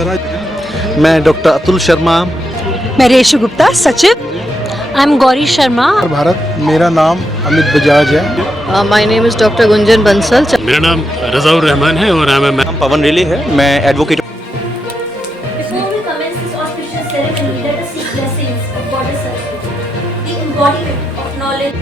मैं डॉक्टर अतुल शर्मा। मैं रेशु गुप्ता, सचिव। I am Gauri Sharma. भारत, मेरा नाम अमित बजाज है। My name is doctor Gunjan Bansal. मेरा नाम रज़ाउर रहमान है और मैं पवन रेली है, मैं advocate. Before we commence this auspicious ceremony, let us seek blessings of Goddess Saraswati, the embodiment of knowledge.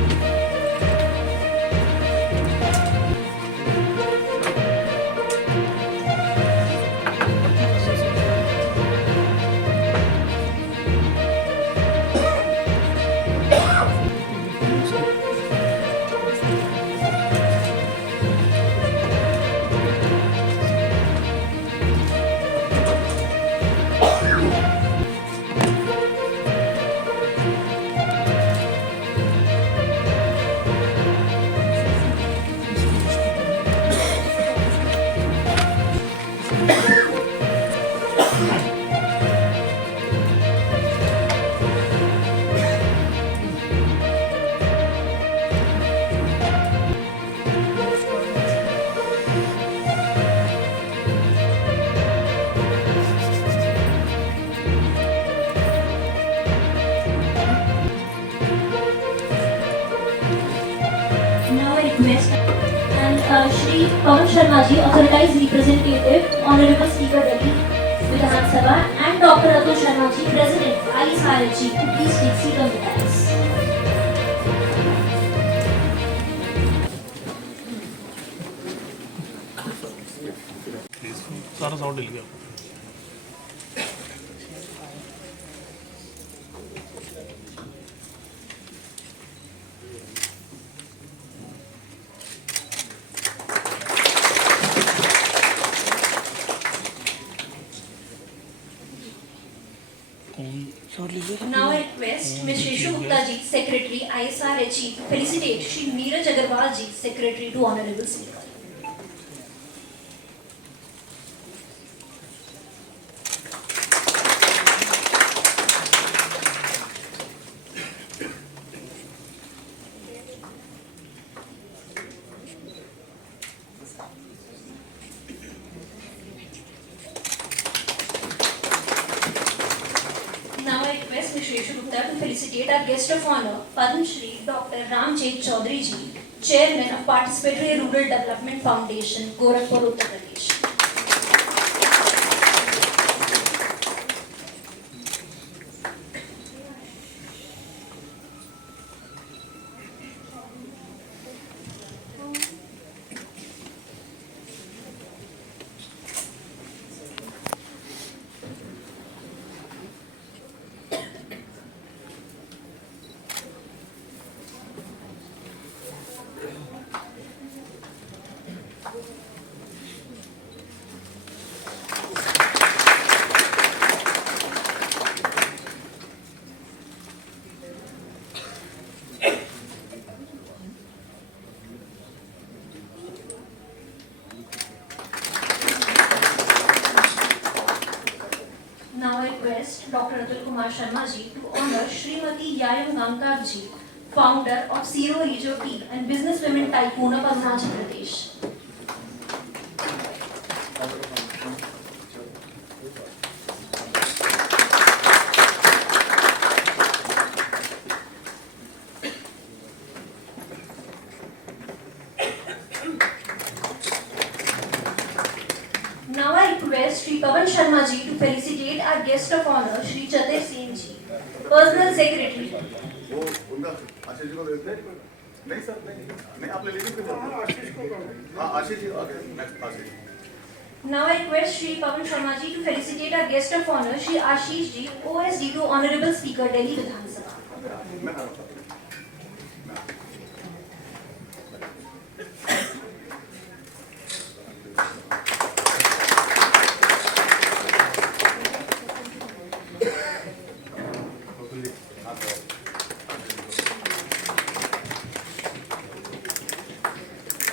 Now I request and Shri Pawan Sharma ji, authorized representative, Honorable Speaker Delhi Vidhan Sabha, and Dr. Atul Sharma ji, President ISRHG, to please take seat on the dais. सारा साउंड ले लिया। Now I request Ms. Reshu Gupta ji, Secretary ISRHG, to felicitate Shri Neeraj Agarwal ji, Secretary to Honorable Speaker. Now I request Ms. Reshu Gupta to felicitate our guest of honor, Padma Shri Dr. Ramjit Chaudhary ji, Chairman of Participatory Rural Development Foundation, Gorakhpur, Uttar Pradesh. Now I request Dr. Atul Kumar Sharma ji to honor Srimati Yayam Gankar ji, founder of Zero Regio Tea and businesswomen tycoon of Arunachal Pradesh. Now I request Shri Pawan Sharma ji to felicitate our guest of honor, Shri Chatir Singh ji, Personal Secretary. वो उनका आशीष जी को देते हैं? नहीं सर, नहीं आप ले लीजिए। हाँ आशीष जी आ गए, नेक्स्ट आशीष। Now I request Shri Pawan Sharma ji to felicitate our guest of honor, Shri Ashish ji, OSD to Honorable Speaker, Delhi Vidhan Sabha.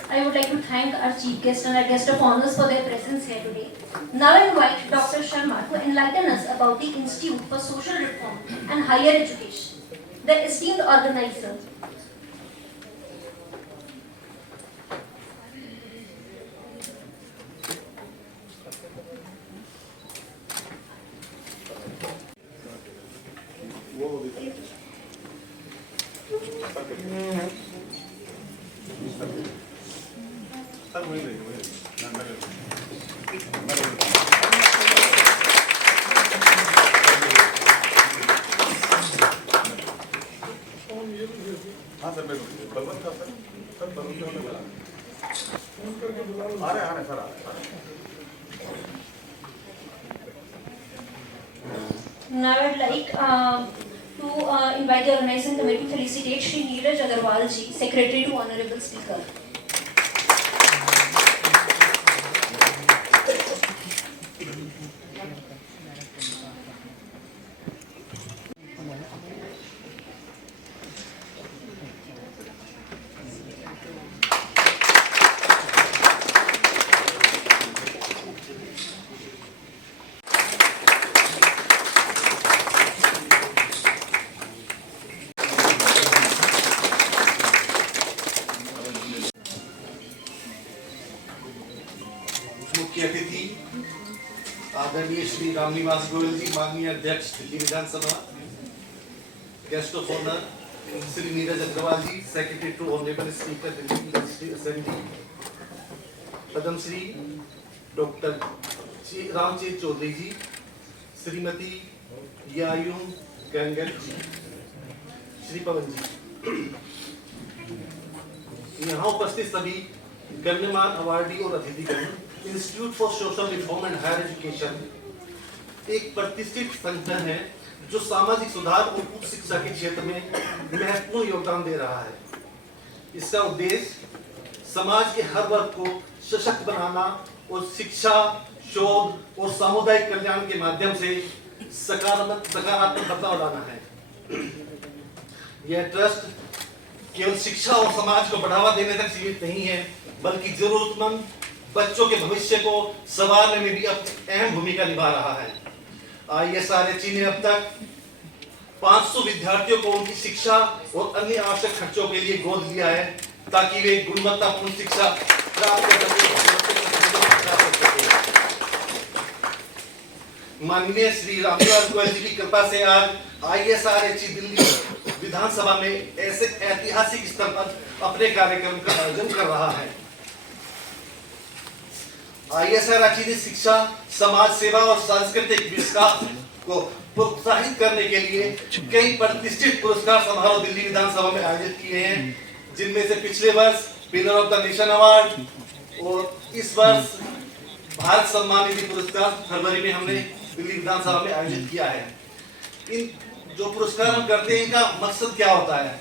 I would like to thank our chief guest and our guest of honors for their presence here today. Now I invite Dr. Sharma to enlighten us about the Institute for Social Reform and Higher Education. The esteemed organizer, sir वहीं रहिए, वहीं हाँ सर मैं बलवंत था सर बलवंत आ रहे सर आ रहे Now I'd like to invite the organizing committee to felicitate Shri Neeraj Agarwal ji, Secretary to Honorable Speaker. मुख्य अतिथि आदरणीय श्री रामनिवास गोयल जी, माननीय अध्यक्ष दिल्ली विधानसभा, guest of honour Shri Neeraj Agarwal ji, secretary to honourable speaker Delhi assembly, Padmashri doctor Ramchandra Chaudhary ji, Shrimati यायूम गंगल जी, श्री पवन जी, यहाँ उपस्थित सभी गण्यमान अवार्डी और अतिथिगण, institute for social reform and higher education एक प्रतिष्ठित संगठन है जो सामाजिक सुधार और उच्च शिक्षा के क्षेत्र में महत्वपूर्ण योगदान दे रहा है। इसका उद्देश्य समाज के हर वर्ग को सशक्त बनाना और शिक्षा, शोध और सामुदायिक कल्याण के माध्यम से सकारात्मक बदलाव लाना है। यह ट्रस्ट केवल शिक्षा और समाज को बढ़ावा देने तक सीमित नहीं है, बल्कि जरूरतमंद बच्चों के भविष्य को संवारने में भी अहम भूमिका निभा रहा है। ISRHE ने अब तक 500 विद्यार्थियों को उनकी शिक्षा और अन्य आवश्यक खर्चों के लिए गोद लिया है, ताकि वे गुणवत्तापूर्ण शिक्षा प्राप्त कर सकें। माननीय श्री रामनिवास गोयल जी की कृपा से आज ISRHE दिल्ली विधानसभा में ऐसे ऐतिहासिक स्तर पर अपने कार्यक्रम का आयोजन कर रहा है। ISRHE ने शिक्षा, समाज सेवा और सांस्कृतिक विकास को प्रोत्साहित करने के लिए कई प्रतिष्ठित पुरस्कार समारोह दिल्ली विधानसभा में आयोजित किए हैं, जिनमें से पिछले वर्ष pillar of the nation award और इस वर्ष भारत सम्मान निधि पुरस्कार फरवरी में हमने दिल्ली विधानसभा में आयोजित किया है। इन जो पुरस्कार हम करते हैं, इनका मकसद क्या होता है?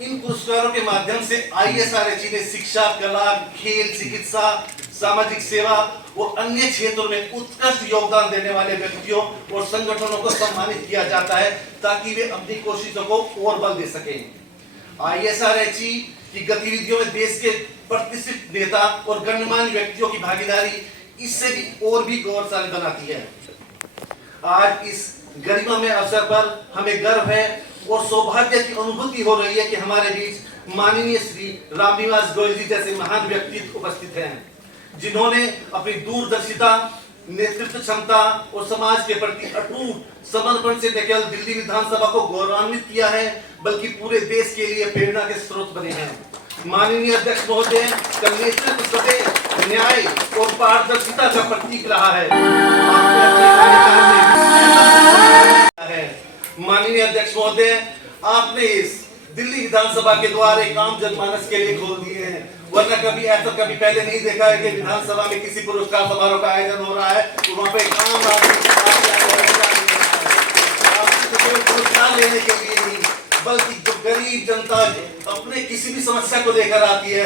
इन पुरस्कारों के माध्यम से ISRHE ने शिक्षा, कला, खेल, चिकित्सा, सामाजिक सेवा और अन्य क्षेत्रों में उत्कृष्ट योगदान देने वाले व्यक्तियों और संगठनों को सम्मानित किया जाता है, ताकि वे अपनी कोशिशों को और बल दे सकें। ISRHE की गतिविधियों में देश के प्रतिष्ठित नेता और गणमान्य व्यक्तियों की भागीदारी इससे भी और भी गौरवशाली बनाती है। आज इस गरिमामय अवसर पर हमें गर्व है और सौभाग्य की अनुभूति हो रही है कि हमारे बीच माननीय श्री रामनिवास गोयल जी जैसे महान व्यक्तित्व उपस्थित हैं, जिन्होंने अपनी दूरदर्शिता, नेतृत्व क्षमता और समाज के प्रति अटूट समर्पण से न केवल दिल्ली विधानसभा को गौरवान्वित किया है, बल्कि पूरे देश के लिए प्रेरणा के स्रोत बने हैं। माननीय अध्यक्ष महोदय का नेतृत्व सदैव न्याय और पारदर्शिता का प्रतीक रहा है। माननीय अध्यक्ष महोदय, आपने इस दिल्ली विधानसभा के द्वार एक आम जनमानस के लिए खोल दिए हैं, वरना कभी ऐसा कभी पहले नहीं देखा है कि विधानसभा में किसी पुरस्कार समारोह का आयोजन हो रहा है तो वहाँ पे एक आम पुरस्कार लेने के लिए नहीं, बल्कि जो गरीब जनता अपने किसी भी समस्या को लेकर आती है।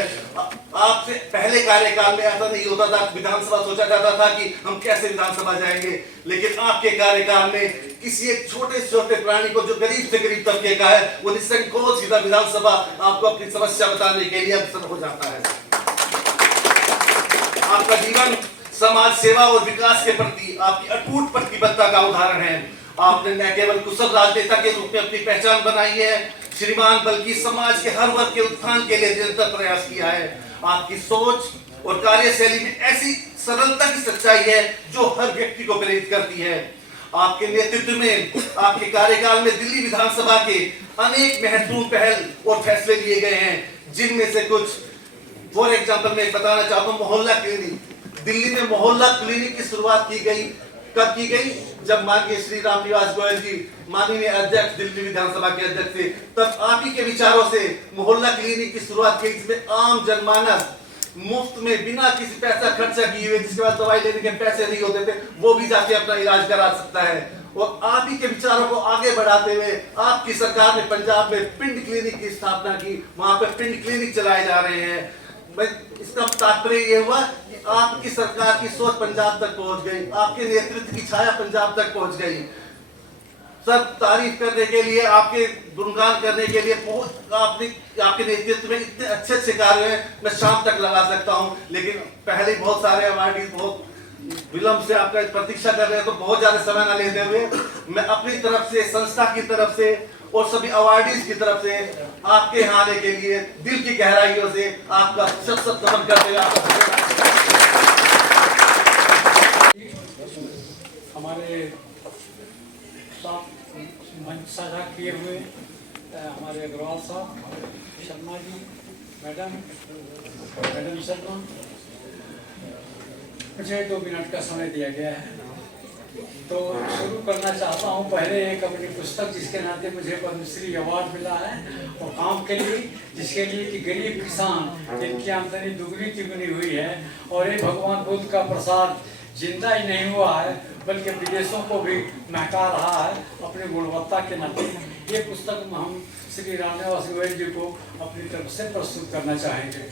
आपसे पहले कार्यकाल में ऐसा नहीं होता था, विधानसभा सोचा जाता था कि हम कैसे विधानसभा जाएंगे, लेकिन आपके कार्यकाल में किसी एक छोटे से छोटे प्राणी को जो गरीब से गरीब तबके का है, वो निसंकोच सीधा विधानसभा आपको अपनी समस्या बताने के लिए अवसर हो जाता है। आपका जीवन समाज सेवा और विकास के प्रति आपकी अटूट प्रतिबद्धता का उदाहरण है। आपने न केवल कुशल राजनेता के रूप में अपनी पहचान बनाई है श्रीमान, बल्कि समाज के हर वर्ग के उत्थान के लिए निरंतर प्रयास किया है। आपकी सोच और कार्यशैली में ऐसी सरलता की सच्चाई है जो हर व्यक्ति को प्रेरित करती है। आपके नेतृत्व में, आपके कार्यकाल में दिल्ली विधानसभा के अनेक महत्वपूर्ण पहल और फैसले लिए गए हैं, जिनमें से कुछ फॉर एग्जाम्पल मैं बताना चाहता हूँ। मोहल्ला क्लिनिक, दिल्ली में मोहल्ला क्लिनिक की शुरुआत की गई। कब की गई? जब माननीय श्री रामनिवास गोयल जी माननीय अध्यक्ष दिल्ली विधानसभा के अध्यक्ष थे, तब आप ही के विचारों से मोहल्ला क्लिनिक की शुरुआत की, जिसमें आम जनमानस मुफ्त में बिना किसी पैसा खर्चा किए हुए, जिसके बाद दवाई लेने के पैसे नहीं होते थे, वो भी जाके अपना इलाज करा सकता है। और आप ही के विचारों को आगे बढ़ाते हुए आपकी सरकार ने पंजाब में पिंड क्लिनिक की स्थापना की, वहां पर पिंड क्लिनिक चलाए जा रहे हैं। इसका तात्पर्य ये हुआ कि आपकी सरकार की सोच पंजाब तक पहुंच गई, आपके नेतृत्व की छाया पंजाब तक पहुंच गई। सब तारीफ करने के लिए, आपके गुणगान करने के लिए बहुत आपके नेतृत्व में इतने अच्छे अच्छे कार्य हैं, मैं शाम तक लगा सकता हूं। लेकिन पहले बहुत सारे अवार्डी बहुत विलंब से आपका प्रतीक्षा कर रहे हैं, तो बहुत ज्यादा समय न लेते हुए मैं अपनी तरफ से, संस्था की तरफ से और सभी अवार्डीज की तरफ से आपके यहाँ आने के लिए दिल की गहराइयों से आपका शत-शत नमन करते हुए हमारे साथ मंच साझा किए हुए हमारे अग्रवाल साहब, शर्मा जी, मैडम शर्मा, मुझे 2 मिनट का समय दिया गया है तो शुरू करना चाहता हूँ। पहले एक अपनी पुस्तक, जिसके नाते मुझे पद्मश्री अवार्ड मिला है, और काम के लिए, जिसके लिए कि गरीब किसान जिनकी आमदनी दुगनी तिगुनी हुई है, और ये भगवान बुद्ध का प्रसाद जिंदा ही नहीं हुआ है बल्कि विदेशों को भी महका रहा है अपनी गुणवत्ता के नाते। ये पुस्तक हम श्री रामनिवास गोयल जी को अपनी तरफ से प्रस्तुत करना चाहेंगे।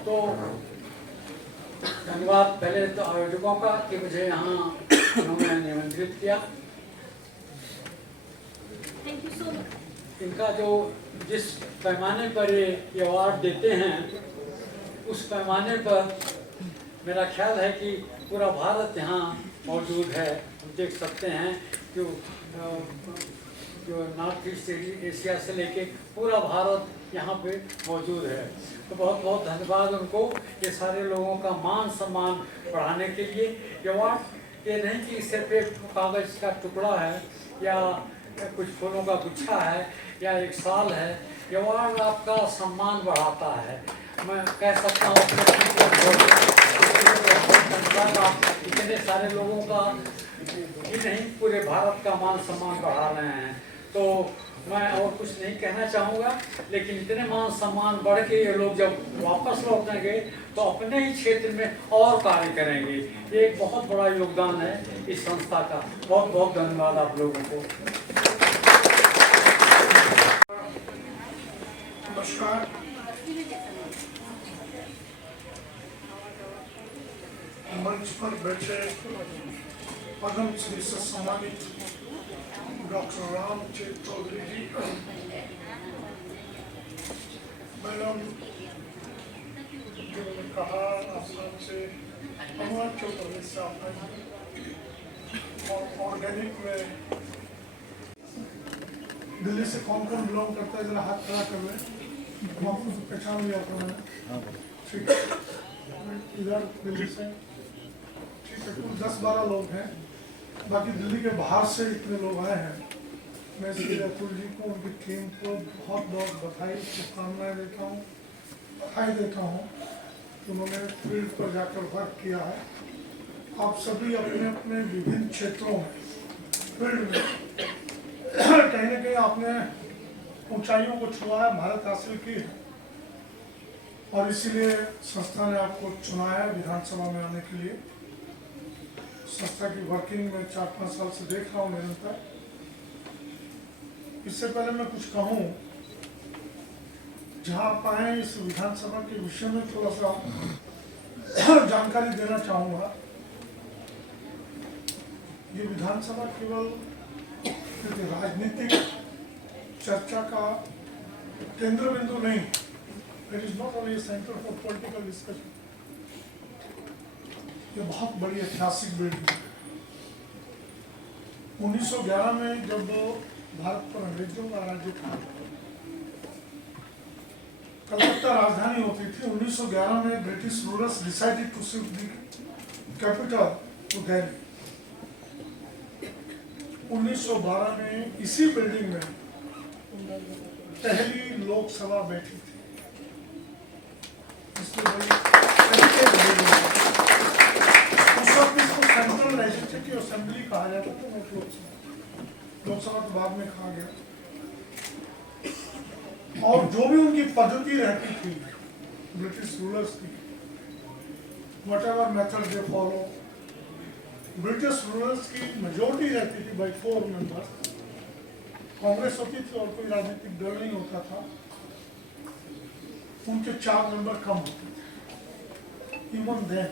तो धन्यवाद पहले तो आयोजकों का कि मुझे यहाँ उन्होंने निमंत्रित किया। Thank you so much. इनका जो जिस पैमाने पर ये अवार्ड देते हैं, उस पैमाने पर मेरा ख्याल है कि पूरा भारत यहाँ मौजूद है। हम देख सकते हैं कि जो नॉर्थ ईस्ट एशिया से लेके पूरा भारत यहाँ पे मौजूद है। तो बहुत बहुत धन्यवाद उनको, ये सारे लोगों का मान सम्मान बढ़ाने के लिए। ये अवार्ड ये नहीं कि सिर्फ एक कागज़ का टुकड़ा है या कुछ फूलों का गुच्छा है या एक साल है। ये अवार्ड आपका सम्मान बढ़ाता है। मैं कह सकता हूँ इतने सारे लोगों का ही नहीं, पूरे भारत का मान सम्मान बढ़ा रहे हैं। तो मैं और कुछ नहीं कहना चाहूँगा, लेकिन इतने मान सम्मान बढ़ के ये लोग जब वापस लौटेंगे तो अपने ही क्षेत्र में और कार्य करेंगे। ये एक बहुत बड़ा योगदान है इस संस्था का। बहुत बहुत धन्यवाद आप लोगों को। नमस्कार। मंच पर बैठे पद्म श्री से सम्मानित डॉक्टर रामचंद्र चौधरी जी, मैडम जिन्होंने कहा आपसे भगवान चौधरी से आपने ऑर्गेनिक में दिल्ली से कौन कौन बिलोंग करता है, जरा हाथ खड़ा कर लें। हम आपको पहचान लिया था। ठीक है, इधर दिल्ली से ठीक है, कुल 10-12 लोग हैं। बाकी दिल्ली के बाहर से इतने लोग आए हैं। मैं श्री अतुल जी को, उनकी टीम को बहुत बहुत बधाई, शुभकामनाएं देता हूँ, बधाई देता हूँ कि उन्होंने फील्ड पर जाकर वर्क किया है। आप सभी अपने अपने विभिन्न क्षेत्रों में फील्ड में कहीं न कहीं आपने ऊंचाइयों को छुआ है, महारत हासिल की है, और इसीलिए संस्था ने आपको चुना है विधानसभा में आने के लिए। संस्था की वर्किंग में 4-5 साल से देख रहा हूँ निरंतर। इससे पहले मैं कुछ कहूँ, जहाँ आप आए इस विधानसभा के विषय में थोड़ा सा जानकारी देना चाहूँगा। ये विधानसभा केवल राजनीतिक चर्चा का केंद्र बिंदु नहीं, it is not only centre for political discussion. ये बहुत बड़ी ऐतिहासिक बिल्डिंग है। 1911 में जब भारत पर अंग्रेजों का राज्य था, कलकत्ता राजधानी होती थी। 1911 में British rulers decided to shift the capital to Delhi. 1912 में इसी बिल्डिंग में पहली लोकसभा बैठी थी। इसलिए बड़ी heritage building है। उस वक्त इसको सेंट्रल लेजिस्लेटिव असेंबली कहा जाता था, लोकसभा तो बाद में कहा गया। और जो भी उनकी पद्धति रहती थी ब्रिटिश रूलर्स की, whatever method they follow, British rulers की मेजोरिटी रहती थी बाई 4 मेंबर्स। कांग्रेस होती थी और कोई राजनीतिक दल नहीं होता था, उनके 4 मेंबर कम होते थे। Even then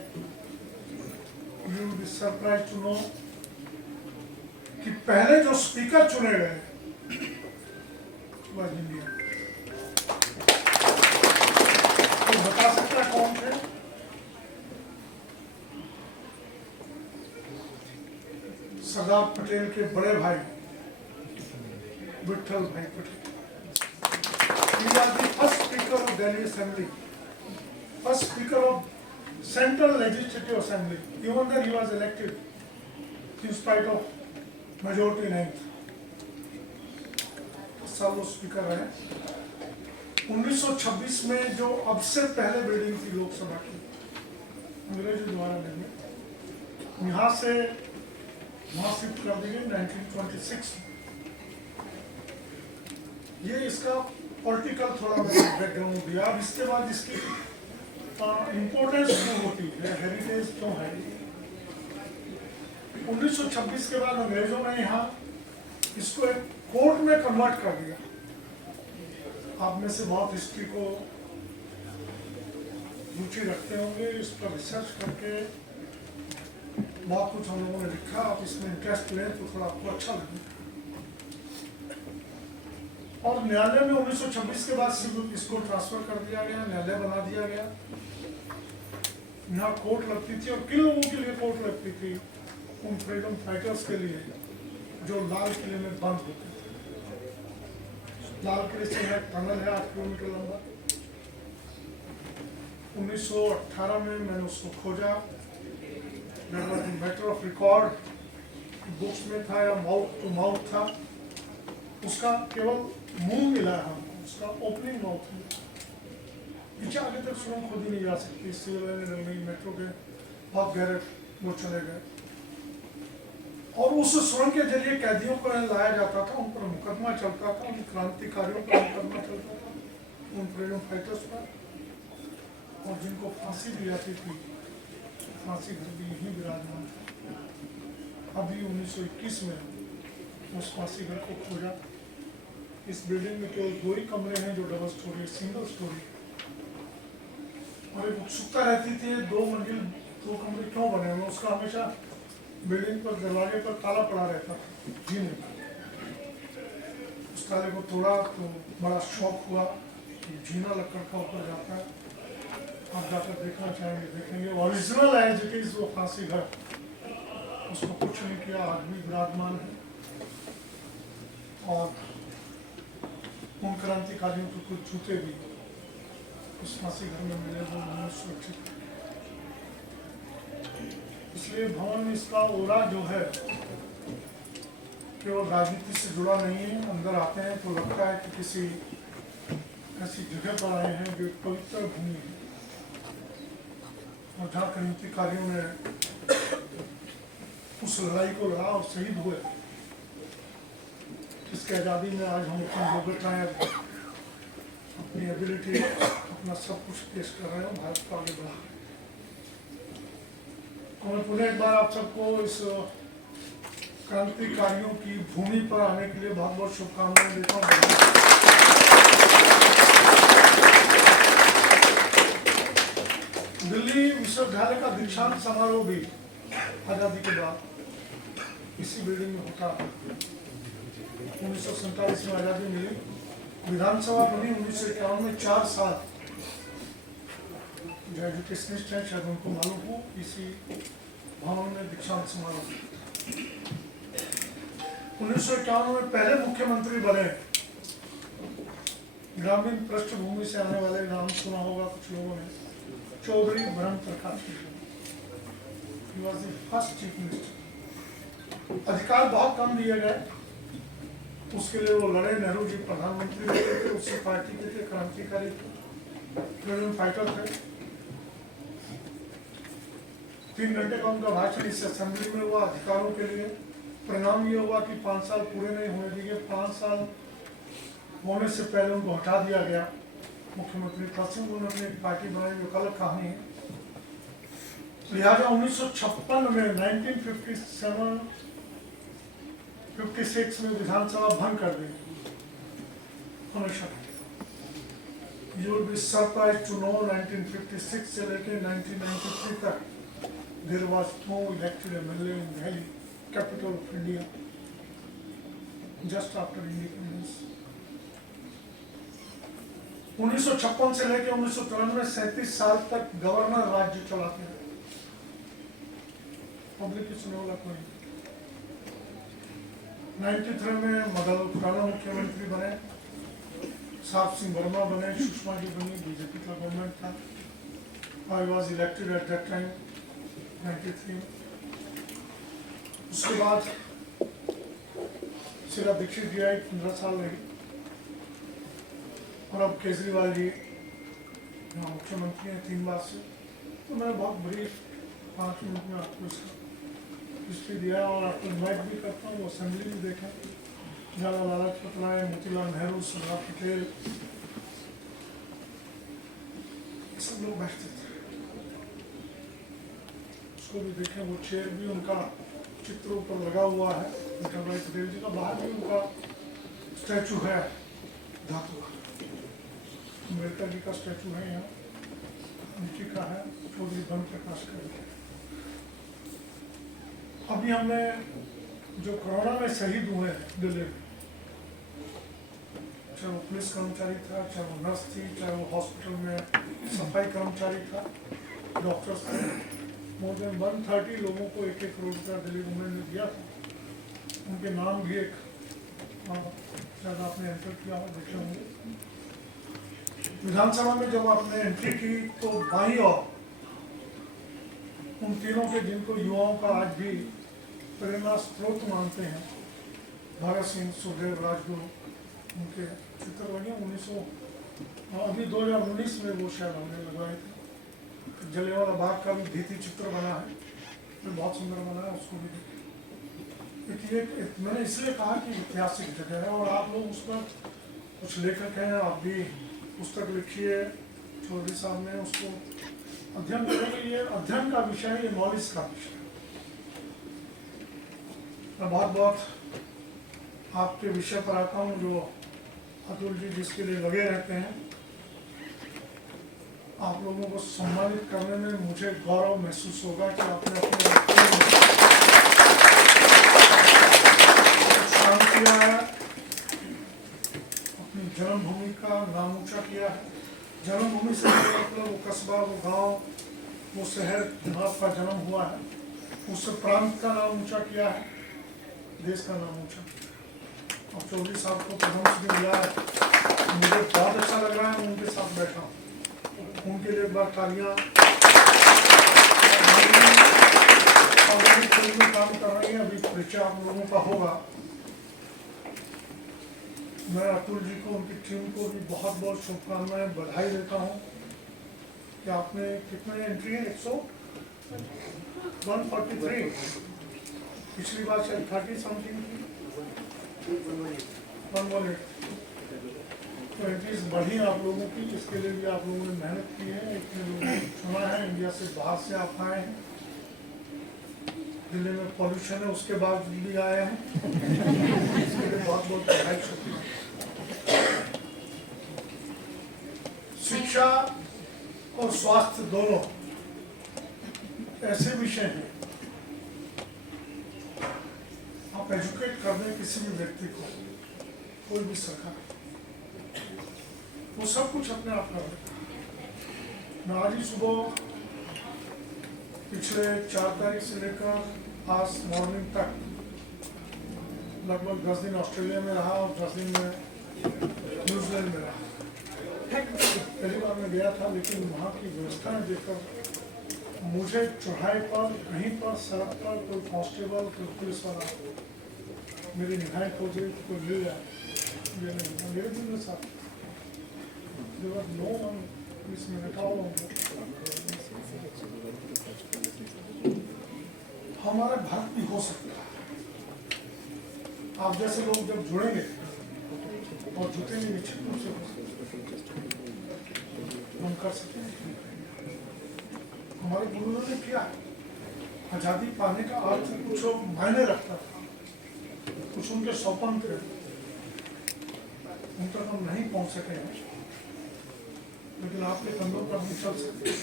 you will be surprised to know कि पहले जो स्पीकर चुने गए वह इंडिया। तो बता सकता है कौन थे? सरदार पटेल के बड़े भाई विठल भाई Patel. He was the first speaker of Delhi Assembly, first speaker of Central Legislative Assembly. Even then he was elected in spite of majority नहीं था। साल वो स्पीकर रहे। 1926 में जो अब से पहले बिल्डिंग थी लोकसभा की, अंग्रेजों द्वारा निर्मित, यहाँ से वहाँ शिफ्ट कर दी गई 1926। ये इसका पॉलिटिकल थोड़ा बैकग्राउंड दिया। अब इसके बाद इसकी इम्पोर्टेंस क्यों होती है, हेरिटेज क्यों है। 1926 के बाद अंग्रेजों ने यहाँ इसको एक कोर्ट में कन्वर्ट कर दिया। आप में से बहुत हिस्ट्री को रुचि रखते होंगे, इस पर रिसर्च करके बहुत कुछ हम लोगों ने लिखा। आप इसमें इंटरेस्ट लें तो थोड़ा आपको अच्छा लगेगा। और न्यायालय में 1926 के बाद सिर्फ इसको ट्रांसफर कर दिया गया, न्यायालय बना दिया गया। यहाँ कोर्ट लगती थी और किन लोगों के लिए कोर्ट लगती थी? उन फ्रीडम फाइटर्स के लिए जो लाल किले में बंद होते थे। लाल किले से एक टनल है 8 किलोमीटर लंबा। 1918 में मैंने उसको खोजा। मैटर ऑफ रिकॉर्ड बुक्स में था या माउथ टू माउथ था। उसका केवल मुंह मिला है हमको, उसका ओपनिंग माउथ है। पीछे आगे तक सुरंग खुद ही नहीं जा सकती, सिविल नहीं, मेट्रो के बहुत गहरे वो चले गए। और उस सुरंग के जरिए कैदियों को लाया जाता था, उन पर मुकदमा चलता था, उन क्रांतिकारियों पर मुकदमा चलता था, उन फ्रीडम फाइटर्स पर, और जिनको फांसी दी जाती थी, फांसी घर भी यही विराजमान था। अभी 1921 में उस फांसी घर को खोजा। इस बिल्डिंग में केवल 2 ही कमरे हैं जो डबल स्टोरी, सिंगल स्टोरी। और एक उत्सुकता रहती थी 2 मंजिल 2 कमरे क्यों बने हुए। उसका हमेशा बिल्डिंग पर दरवाजे पर ताला पड़ा रहता था जी नहीं। उस ताले को तोड़ा तो बड़ा शौक हुआ। जीना लकड़ का ऊपर जाता है, आप जाकर देखना चाहेंगे, देखेंगे ओरिजिनल है एज इट इज वो फांसी घर। उसको कुछ नहीं किया, आज भी विराजमान है। और उन क्रांतिकारियों के कुछ जूते भी उस फांसी घर में मिले, वो बहुत सुरक्षित। इसलिए भवन इसका ओरा जो है केवल राजनीति से जुड़ा नहीं है। अंदर आते हैं तो लगता है कि किसी ऐसी जगह पर आए हैं जो एक पवित्र भूमि है, और जहाँ क्रांतिकारियों ने उस लड़ाई को लड़ा और शहीद हुए। इसके आज़ादी में आज हम अपनी योग्यताएं, अपनी एबिलिटी, अपना सब कुछ पेश कर रहे हैं, भारत को आगे बढ़ा। तो मैं पुनः एक बार आप सबको इस क्रांतिकारियों की भूमि पर आने के लिए बहुत बहुत शुभकामनाएं देता हूँ। दिल्ली विश्वविद्यालय का दीक्षांत समारोह भी आज़ादी के बाद इसी बिल्डिंग में होता है। 1947 में आज़ादी मिली, विधानसभा बनी 1951 में। 4 साल जो एजुकेशनिस्ट हैं शायद उनको मालूम हो, इसी भवन में दीक्षांत समारोह। 1951 में पहले मुख्यमंत्री बने। ग्रामीण पृष्ठभूमि से आने वाले नाम सुना होगा कुछ लोगों ने, चौधरी ब्रह्म प्रकाश। He was the first chief minister. अधिकार बहुत कम दिए गए, उसके लिए वो लड़े। नेहरू जी प्रधानमंत्री होते थे, उसी पार्टी के थे, क्रांतिकारी फ्रीडम फाइटर थे। 3 घंटे का उनका भाषण इस असेंबली में हुआ अधिकारों के लिए। परिणाम ये हुआ कि 5 साल पूरे नहीं होने दिए। 5 साल होने से पहले उनको हटा दिया गया मुख्यमंत्री पद से। उन्होंने अपनी पार्टी बनाई, जो अलग कहानी है। लिहाजा 1956 में 1956 में विधानसभा भंग कर दी हमेशा। You will be surprised to know 1956 से लेकर 1993 तक there was no elected MLA in Delhi, capital of India, just after independence. 1956 से लेकर 1993 37 साल तक गवर्नर राज्य चलाते हैं। पब्लिक की सुनने वाला कोई। 93 में मदन खुराना मुख्यमंत्री बने, साहब सिंह वर्मा बने, सुषमा जी बनी, बीजेपी का गवर्नमेंट था। I was elected at that time 93। उसके बाद शीला दीक्षित जी आई, 15 साल रही। और अब केजरीवाल जी यहाँ मुख्यमंत्री हैं 3 बार से। तो मैं बहुत ब्रीफ 5 मिनट में आपको इसका हिस्ट्री दिया और आपको इन्वाइट भी करता हूँ। असेंबली भी देखा, जहाँ लाला लाजपत राय, मोतीलाल नेहरू, सरदार पटेल, सब लोग बैठते थे। उसको भी देखें, वो चेयर भी उनका चित्र ऊपर लगा हुआ है, भाई पटेल जी का। बाहर भी उनका स्टैचू है धातु का। अम्बेडकर जी का स्टैचू है यहाँ, नीचे का है चौधरी ब्रह्म प्रकाश का। अभी हमने जो कोरोना में शहीद हुए हैं दिल्ली में, चाहे वो पुलिस कर्मचारी था, चाहे वो नर्स थी, चाहे वो हॉस्पिटल में सफाई कर्मचारी था, डॉक्टर्स थे, मोर देन 130 लोगों को 1-1 करोड़ रुपया दिल्ली गवर्नमेंट ने दिया था। उनके नाम भी एक शायद आपने एंटर किया हो, देखे होंगे। विधानसभा में जब आपने एंट्री की तो बाई और उन तीनों के, जिनको युवाओं का आज भी प्रेरणा स्रोत मानते हैं, भगत सिंह, सुखदेव, राजगुरु, उनके चित्र लगे। 2019 में वो शायद हमने लगवाए थे। जलियांवाला बाग का भी भित्ति चित्र बना है, जो बहुत सुंदर बना है, उसको भी देखिए। मैंने इसलिए कहा कि ऐतिहासिक जगह है और आप लोग उस पर कुछ लेखक हैं, आप भी पुस्तक लिखिए। चौधरी साहब ने उसको अध्ययन करेंगे। ये अध्ययन का विषय है, ये नॉलेज का विषय है। मैं बहुत बहुत आपके विषय पर आता हूँ, जो अतुल जी जिसके लिए लगे रहते हैं। आप लोगों को सम्मानित करने में मुझे गौरव महसूस होगा कि आपने अपने काम किया है, अपनी जन्मभूमि का नाम ऊंचा किया है। जन्मभूमि से मतलब वो कस्बा, वो गांव, वो शहर जहाँ आपका जन्म हुआ है, उससे प्रांत का नाम ऊंचा किया है, देश का नाम ऊंचा। और चौधरी साहब को पद्मश्री मिला है, मुझे बहुत अच्छा लग रहा है। मैं उनके साथ बैठा हूँ, उनके लिए एक बार तालियां। काम कर रही है, अभी परिचय आप लोगों का होगा। मैं अतुल जी को, उनकी टीम को भी बहुत बहुत शुभकामनाएं, बधाई देता हूँ कि आपने कितने एंट्री है, 143, पिछली बार शायद 30 समथिंग थी, 118। तो एंट्रीज बढ़ी आप लोगों की, इसके लिए भी आप लोगों ने मेहनत की है। इतने लोगों ने चुना है, इंडिया से बाहर से आप आए हैं। दिल्ली में पॉल्यूशन है, उसके बाद भी आए हैं। इसके लिए बहुत बहुत बधाई, शुक्रिया। शिक्षा और स्वास्थ्य दोनों ऐसे विषय हैं, आप एजुकेट कर दें किसी भी व्यक्ति को, कोई भी सरकार, वो सब कुछ अपने आप कर देता। मैं आज ही सुबह पिछले 4 तारीख से लेकर आज मॉर्निंग तक लगभग 10 दिन ऑस्ट्रेलिया में रहा और 10 दिन में न्यूजीलैंड में रहा। पहली बार मैं गया था, लेकिन वहाँ की व्यवस्थाएं देखकर मुझे चौराहे पर कहीं पर सड़क पर कोई कांस्टेबल कोई पुलिस वाला मेरी निगाहें खोजे कोई मिल जाए, मेरे दिल में साथ नो वन इसमें रखा हुआ। हमारा भारत भी हो सकता है। आप जैसे लोग जब जुड़ेंगे और जुटेंगे निश्चित रूप से हम कर सकेंगे। हमारे गुरुओं ने किया, आजादी पाने का अर्थ कुछ मायने रखता था, कुछ उनके सौपन थे, उन तक हम नहीं पहुंच सके हैं, लेकिन आपके कंधों पर हम चल सकते हैं।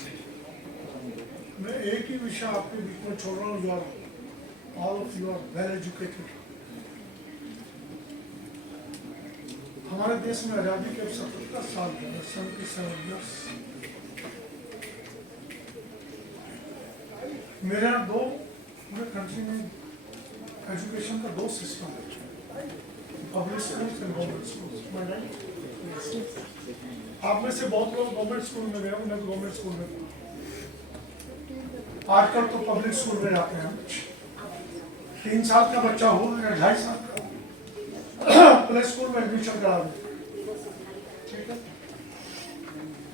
मैं एक ही विषय आपके बीच में छोड़ रहा हूँ, you are all of you are well educated. हमारे देश में आजादी के अब 77 साल है, 77 ईयर्स। मेरे यहाँ पूरे कंट्री में एजुकेशन का 2 सिस्टम है, public schools and government schools. आप में से बहुत लोग गवर्नमेंट स्कूल में गए, मैं तो गवर्नमेंट स्कूल में पढ़ा। आजकल तो पब्लिक स्कूल में जाते हैं। 3 साल का बच्चा हो या 2.5 साल का प्ले स्कूल में एडमिशन करा दें, ठीक है।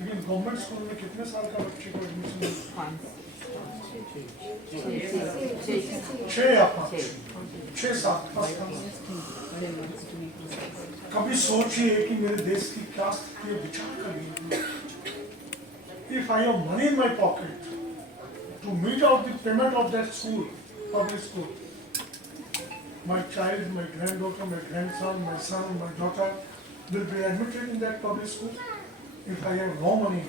लेकिन गवर्नमेंट स्कूल में कितने साल का बच्चे को एडमिशन 6 या 5 6 साल। कभी सोचिए कि मेरे देश की क्या स्थिति है, विचार करिए। If I have money in my pocket to meet out the payment of that school, public school, my child, my granddaughter, my grandson, my son, my daughter will be admitted in that public school. If I have no money,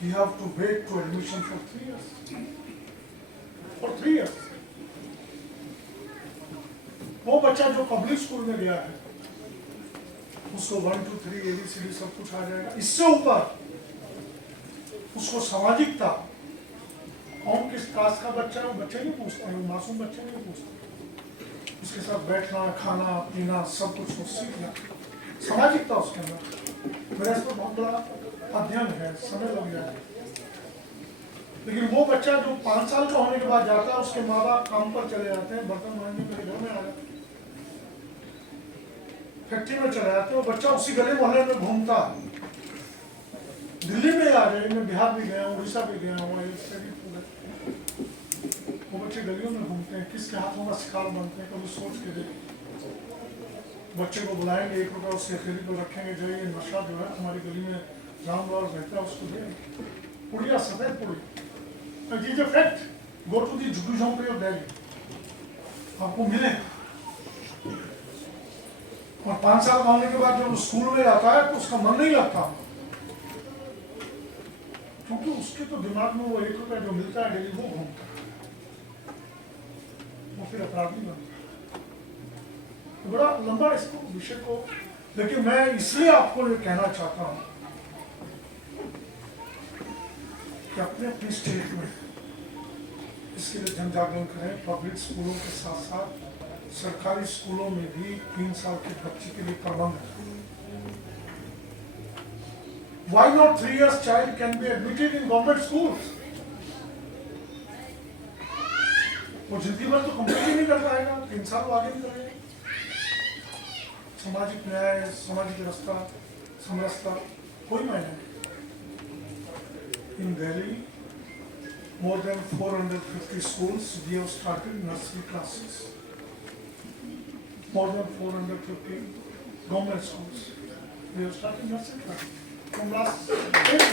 you have to wait to admission for 3 years. For 3 years. वो बच्चा जो public school में गया है, उसको 1 2 3 ABCD सब कुछ आ जाएगा। इससे ऊपर उसको सामाजिकता, कौन किस कास्ट का बच्चा है वो बच्चे नहीं पूछते हैं, मासूम बच्चे नहीं पूछते। उसके साथ बैठना, खाना पीना सब कुछ वो सीखना, सामाजिकता उसके अंदर। मेरा इस पर बहुत बड़ा अध्ययन है, समय लग जाएगा। लेकिन वो बच्चा जो 5 साल का होने के बाद जाता है, उसके माँ बाप काम पर चले जाते हैं, बर्तन मांजने मेरे घर में आ जाते हैं, फैक्ट्री में चले जाते हैं, वो बच्चा उसी गली मोहल्ले में घूमता है। दिल्ली में आ जाए, मैं बिहार भी गया हूँ, उड़ीसा भी गया हूँ, वो बच्चे गलियों में घूमते हैं, किसके हाथों का शिकार बनते हैं। कभी सोच के देख, बच्चे को बुलाएंगे, 1 रुपया उसके फेरी को रखेंगे, जो ये नशा जो है हमारी गली में जानवर रहता है उसको देंगे। पुड़िया, सफेद पुड़ी, it is a fact. Go to the jhuggi jhopdi ऑफ दिल्ली, आपको मिलेगा। और 5 साल का होने के बाद जब स्कूल में आता है तो उसका मन नहीं लगता, क्योंकि उसके तो दिमाग में वो 1 रुपया जो मिलता है डेली वो घूमता है, वो फिर अपराधी बनता है। तो बड़ा लंबा इसको विषय को, लेकिन मैं इसलिए आपको ये कहना चाहता हूँ कि अपने अपनी स्टेट में इसके लिए जन जागरण करें। पब्लिक स्कूलों के साथ साथ सरकारी स्कूलों में भी 3 साल के बच्चे के लिए प्रबंध है। Why not 3 years child can be admitted in government schools? वो जिंदगी भर तो कंप्लीट ही नहीं कर पाएगा, 3 साल वो आगे नहीं करेगा। सामाजिक न्याय, सामाजिक रास्ता, समरसता कोई मायने नहीं। In Delhi, more than 450 schools we have started nursery classes. More than 450 government schools we have started nursery classes. from last 8 years.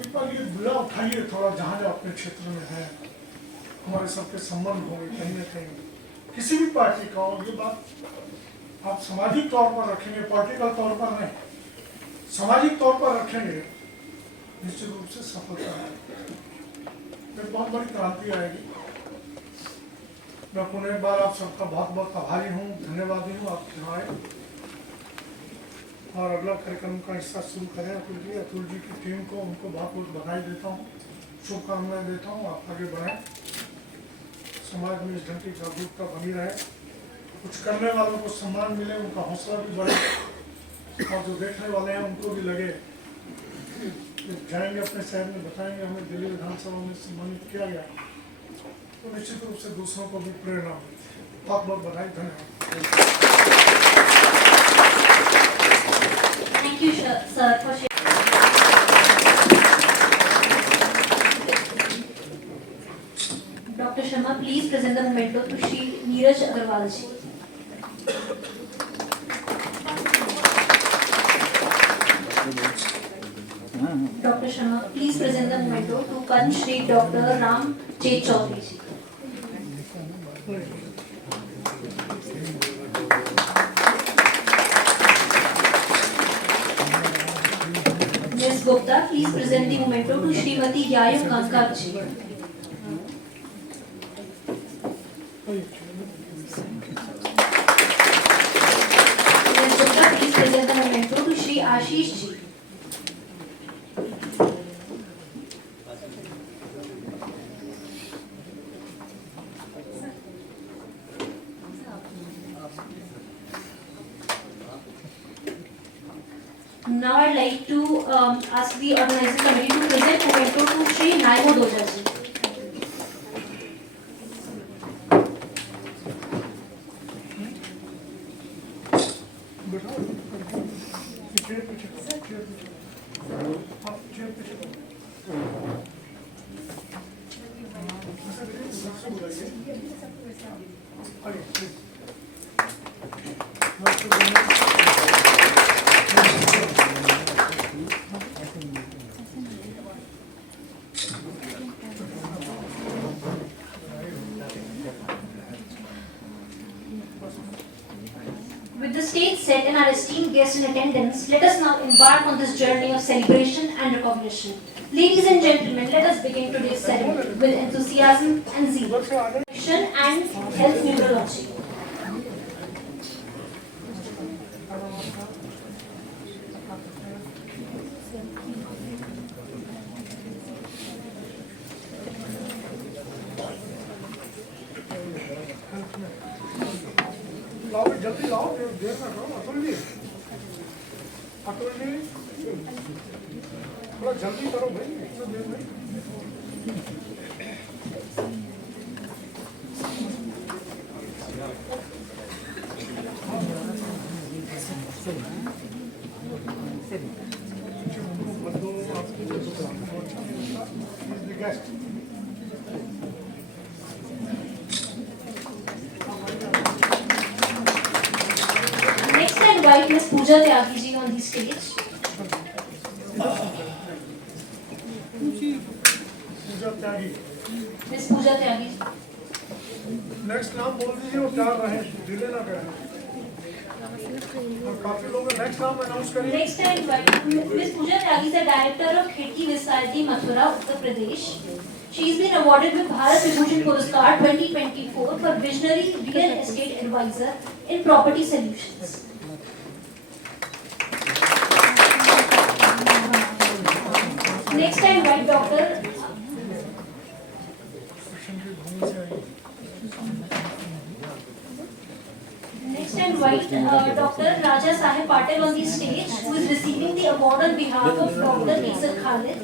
एक बार ये बुला उठाइए थोड़ा, जहाँ जहाँ अपने क्षेत्र में है, हमारे सबके संबंध होंगे कहीं न कहीं, किसी भी पार्टी का हो। ये बात आप सामाजिक तौर पर रखेंगे, पॉलिटिकल तौर पर नहीं, सामाजिक तौर पर रखेंगे, निश्चित रूप से सफलता है, एक बहुत बड़ी क्रांति आएगी। मैं पुनः एक बार आप सबका बहुत बहुत आभारी हूँ, धन्यवादी हूँ आप आए। और अगला कार्यक्रम का हिस्सा शुरू करें। अतुल जी की टीम को, उनको बहुत बहुत बधाई देता हूँ, शुभकामनाएं देता हूँ, आप आगे बढ़ें। समाज में इस ढंग की जागरूकता बनी रहे, कुछ करने वालों को सम्मान मिले, उनका हौसला भी बढ़े और जो देखने वाले हैं उनको भी लगे कि जाएंगे अपने शहर में बताएंगे हमें दिल्ली विधानसभा में सम्मानित किया गया, तो निश्चित रूप से दूसरों को भी प्रेरणा मिलती। बहुत बहुत बधाई, धन्यवाद। Thank you, sir, for sharing. Dr. Sharma, please present the memento to Shri Neeraj Agarwal ji. Dr. Sharma, please present the memento to Padma Shri Dr. Ram J. Chaudhary ji. Ms. Gupta, please present the memento to Srimati Yayu Kankar ji. Ms. Gupta, please present the memento to Shri Ashish ji. Now I'd like to ask the organizing committee to present memento to Shri Naimo Doja ji. With the stage set and our esteemed guests in attendance, let us now embark on this journey of celebration and recognition. Ladies and gentlemen, let us begin today's ceremony with enthusiasm and zeal. Nutrition and health numerology. लाओ जल्दी लाओ, देर ना करो। अतुल जी, थोड़ा जल्दी करो भाई, इतना देर नहीं। Next I invite Ms. Pooja Tyagi ji on the stage. Pooja Tyagi, Ms. Pooja Tyagi. Next नाम बोल दीजिए और तैयार रहे, डिले ना करें। और काफी लोग नेक्स्ट नाम अनाउंस करिए। Next I invite Ms. Pooja Tyagi is the director of Khedki Visayati, Mathura, Uttar Pradesh. She has been awarded with Bharat Vibhushan Puraskar 2024 for Visionary Real Estate Advisor in Property Solutions. Next I invite Dr. Next I invite Dr. Raja Saheb Patel on the stage, who is receiving the award on behalf of Dr. Nisar Khalid,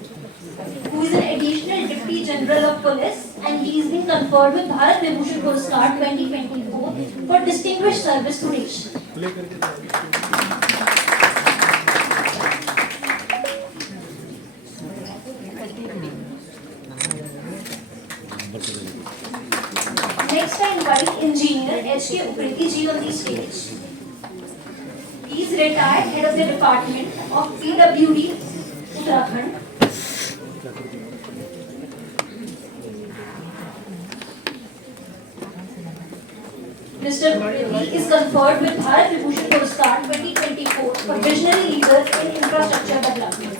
who is an additional Deputy General of Police, and he is being conferred with Bharat Vibhushan Puraskar 2024 for distinguished service to nation. Next I invite Engineer H.K. Upriti ji on the stage. He is retired head of the department of PWD, Uttarakhand. Mr. Upriti is conferred with Bharat Vibhushan Puraskar 2024 for visionary leader in infrastructure development.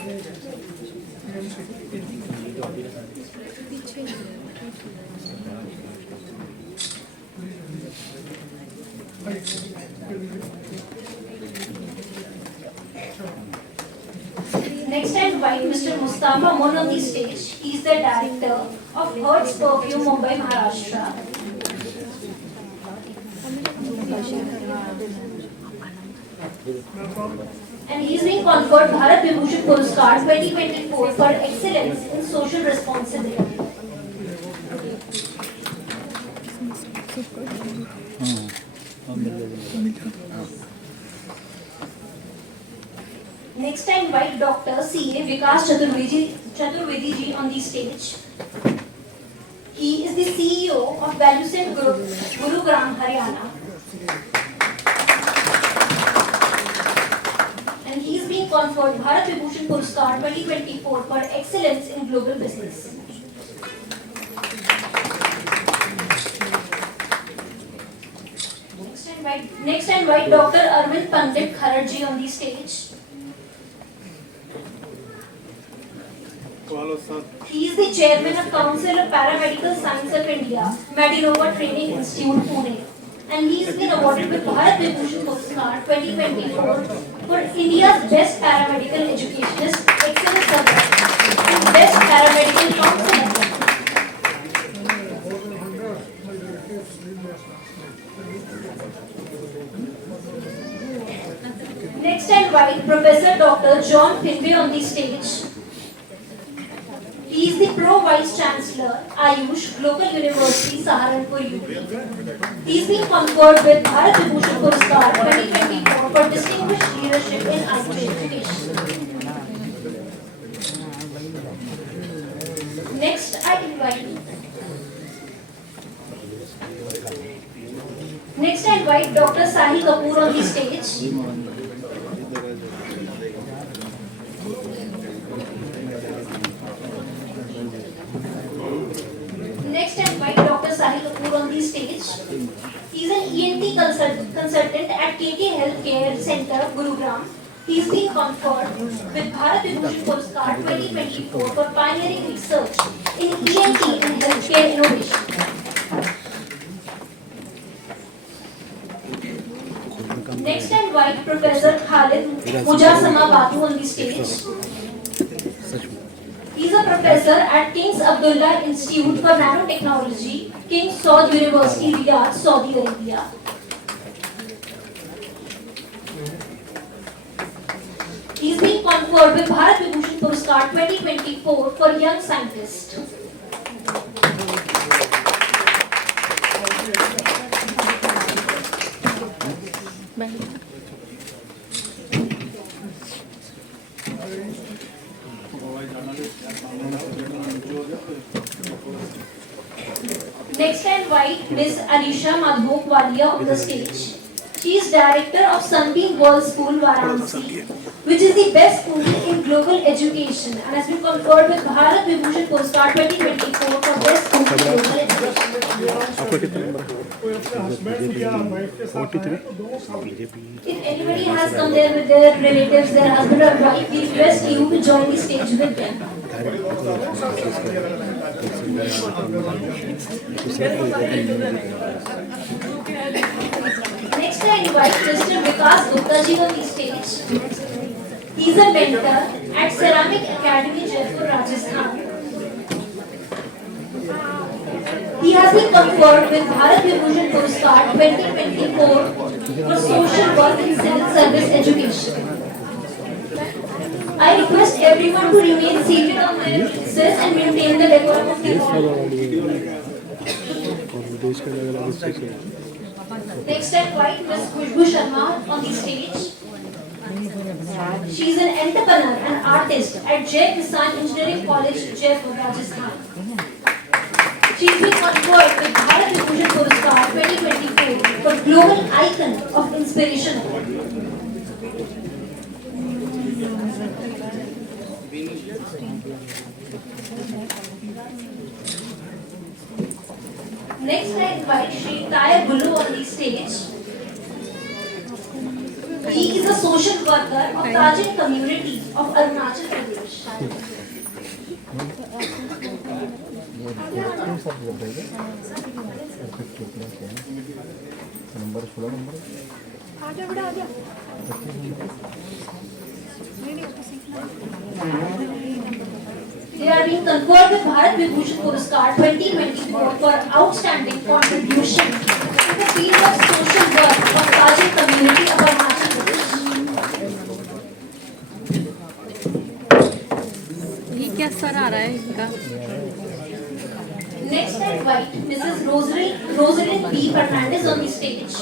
Next I invite Mr. Mustafa Mon on the stage. He is the director of Hertz Perfume, Mumbai, Maharashtra, And he is being conferred Bharat Vibhushan Puraskar 2024 for excellence in social responsibility. Next, I invite Dr. C.A. Vikas Chaturvedi ji on the stage. He is the CEO of Valucent Group, Gurugram, Haryana. And he is being conferred Bharat Vibhushan Puraskar 2024 for excellence in global business. Next, I invite Dr. Arvind Pandit Kharad ji on the stage. He is the chairman of Council of Paramedical Science of India, Medinova Training Institute, Pune. And he has been awarded with Bharat Vibhushan Puraskar 2024 for India's Best Paramedical Educationist Excellence Award and Best Paramedical Counselor. Next, I invite Professor Dr. John Finway on the stage. He is the Pro Vice Chancellor, Ayush Global University, Saharanpur, UP. He is being conferred with Bharat Vibhushan Puraskar 2024 for distinguished leadership in IT education. Next, I invite Dr. Sahil Kapoor on the stage. Next, I invite Dr. Sahil Kapoor on the stage. He is an ENT consultant at KK Healthcare Center, Gurugram. He is being conferred with Bharat Vibhushan Puraskar 2024 for pioneering research in ENT and healthcare innovation. Next, I invite Professor Khalid Mujassama Batu on the stage. He is a professor at King's Abdullah Institute for Nanotechnology, King Saud University, Riyadh, Saudi Arabia. He is being conferred with Bharat Vibhushan Puraskar 2024 for young scientist. Next, I invite Ms. Alisha Madhok Walia on the stage. She is director of Sunbeam Girls School, Varanasi, which is the best school in global education and has been conferred with Bharat Vibhushan Puraskar 2024 for best school in global education. If anybody has come there with their relatives, their husband or wife, we request you to join the stage with them. Next, I invite Mr. Vikas Gupta ji on the stage. He is a mentor at Ceramic Academy, Jaipur, Rajasthan. He has been conferred with Bharat Vibhushan Puraskar 2024 for social work in civil service education. I request everyone to remain seated on their places and maintain the decorum of the hall. Next, I invite Ms. Khushbu Sharma on the stage. She is an entrepreneur and artist at Jai Kisan Engineering College, Jaipur, Rajasthan. She has been conferred with Bharat Vibhushan Puraskar 2024 for Global Icon of Inspiration Award. Next, I invite Shri Tayar Gulu on the stage. He is a social worker of Tajin community of Arunachal Pradesh. They are being conferred with Bharat Vibhushan Puraskar 2024 for outstanding contribution in the field of social work of Tajin community. community of Arunachal Pradesh. ये क्या सर आ रहा है इनका? Next I invite Mrs. Rosalind B. Fernandez on the stage.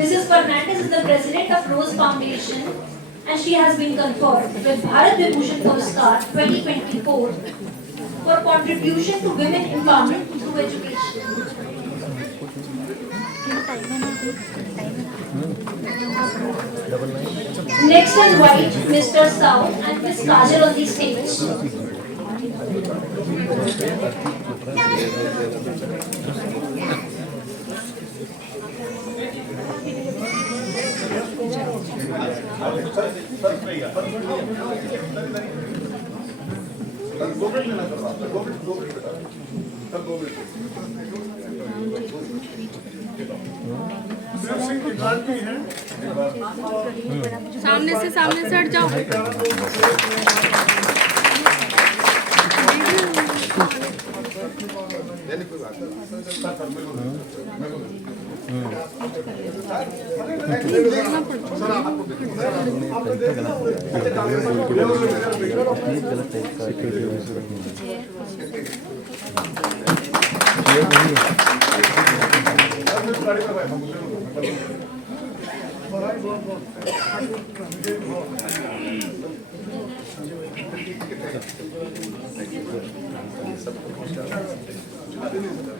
Mrs. Fernandez is the president of Rose Foundation and she has been conferred with Bharat Vibhushan Puraskar 2024 for contribution to women empowerment through education. Next I invite Mr. Sao and Ms. Kajal on the stage. सामने से हट जाओ।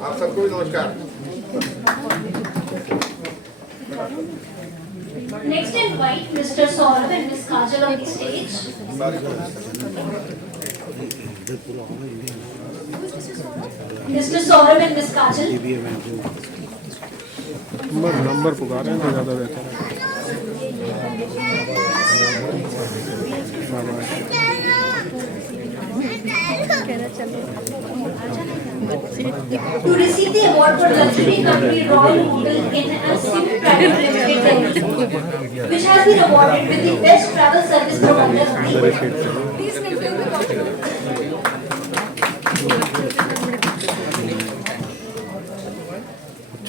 आप सबको भी नमस्कार। Next I invite Mr. Saurabh and Ms. Kajal on the stage. Mr. Saurabh and Ms. Kajal. Number पुकारे ना ज़्यादा बेहतर है। To receive the award for luxury company Royal Hotel Inn and Suites Private Limited, which has been awarded with the best travel service provider of the year.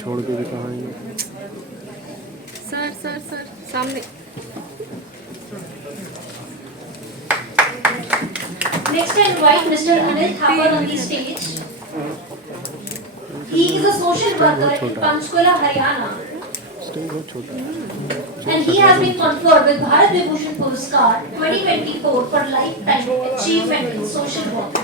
छोड़ के भी कहाँ सर सामने। Next I invite Mr. Anil Thapar on the stage. He is a social worker in Panchkula, Haryana. And he has been conferred with Bharat Vibhushan Puraskar 2024 for lifetime achievement in social work.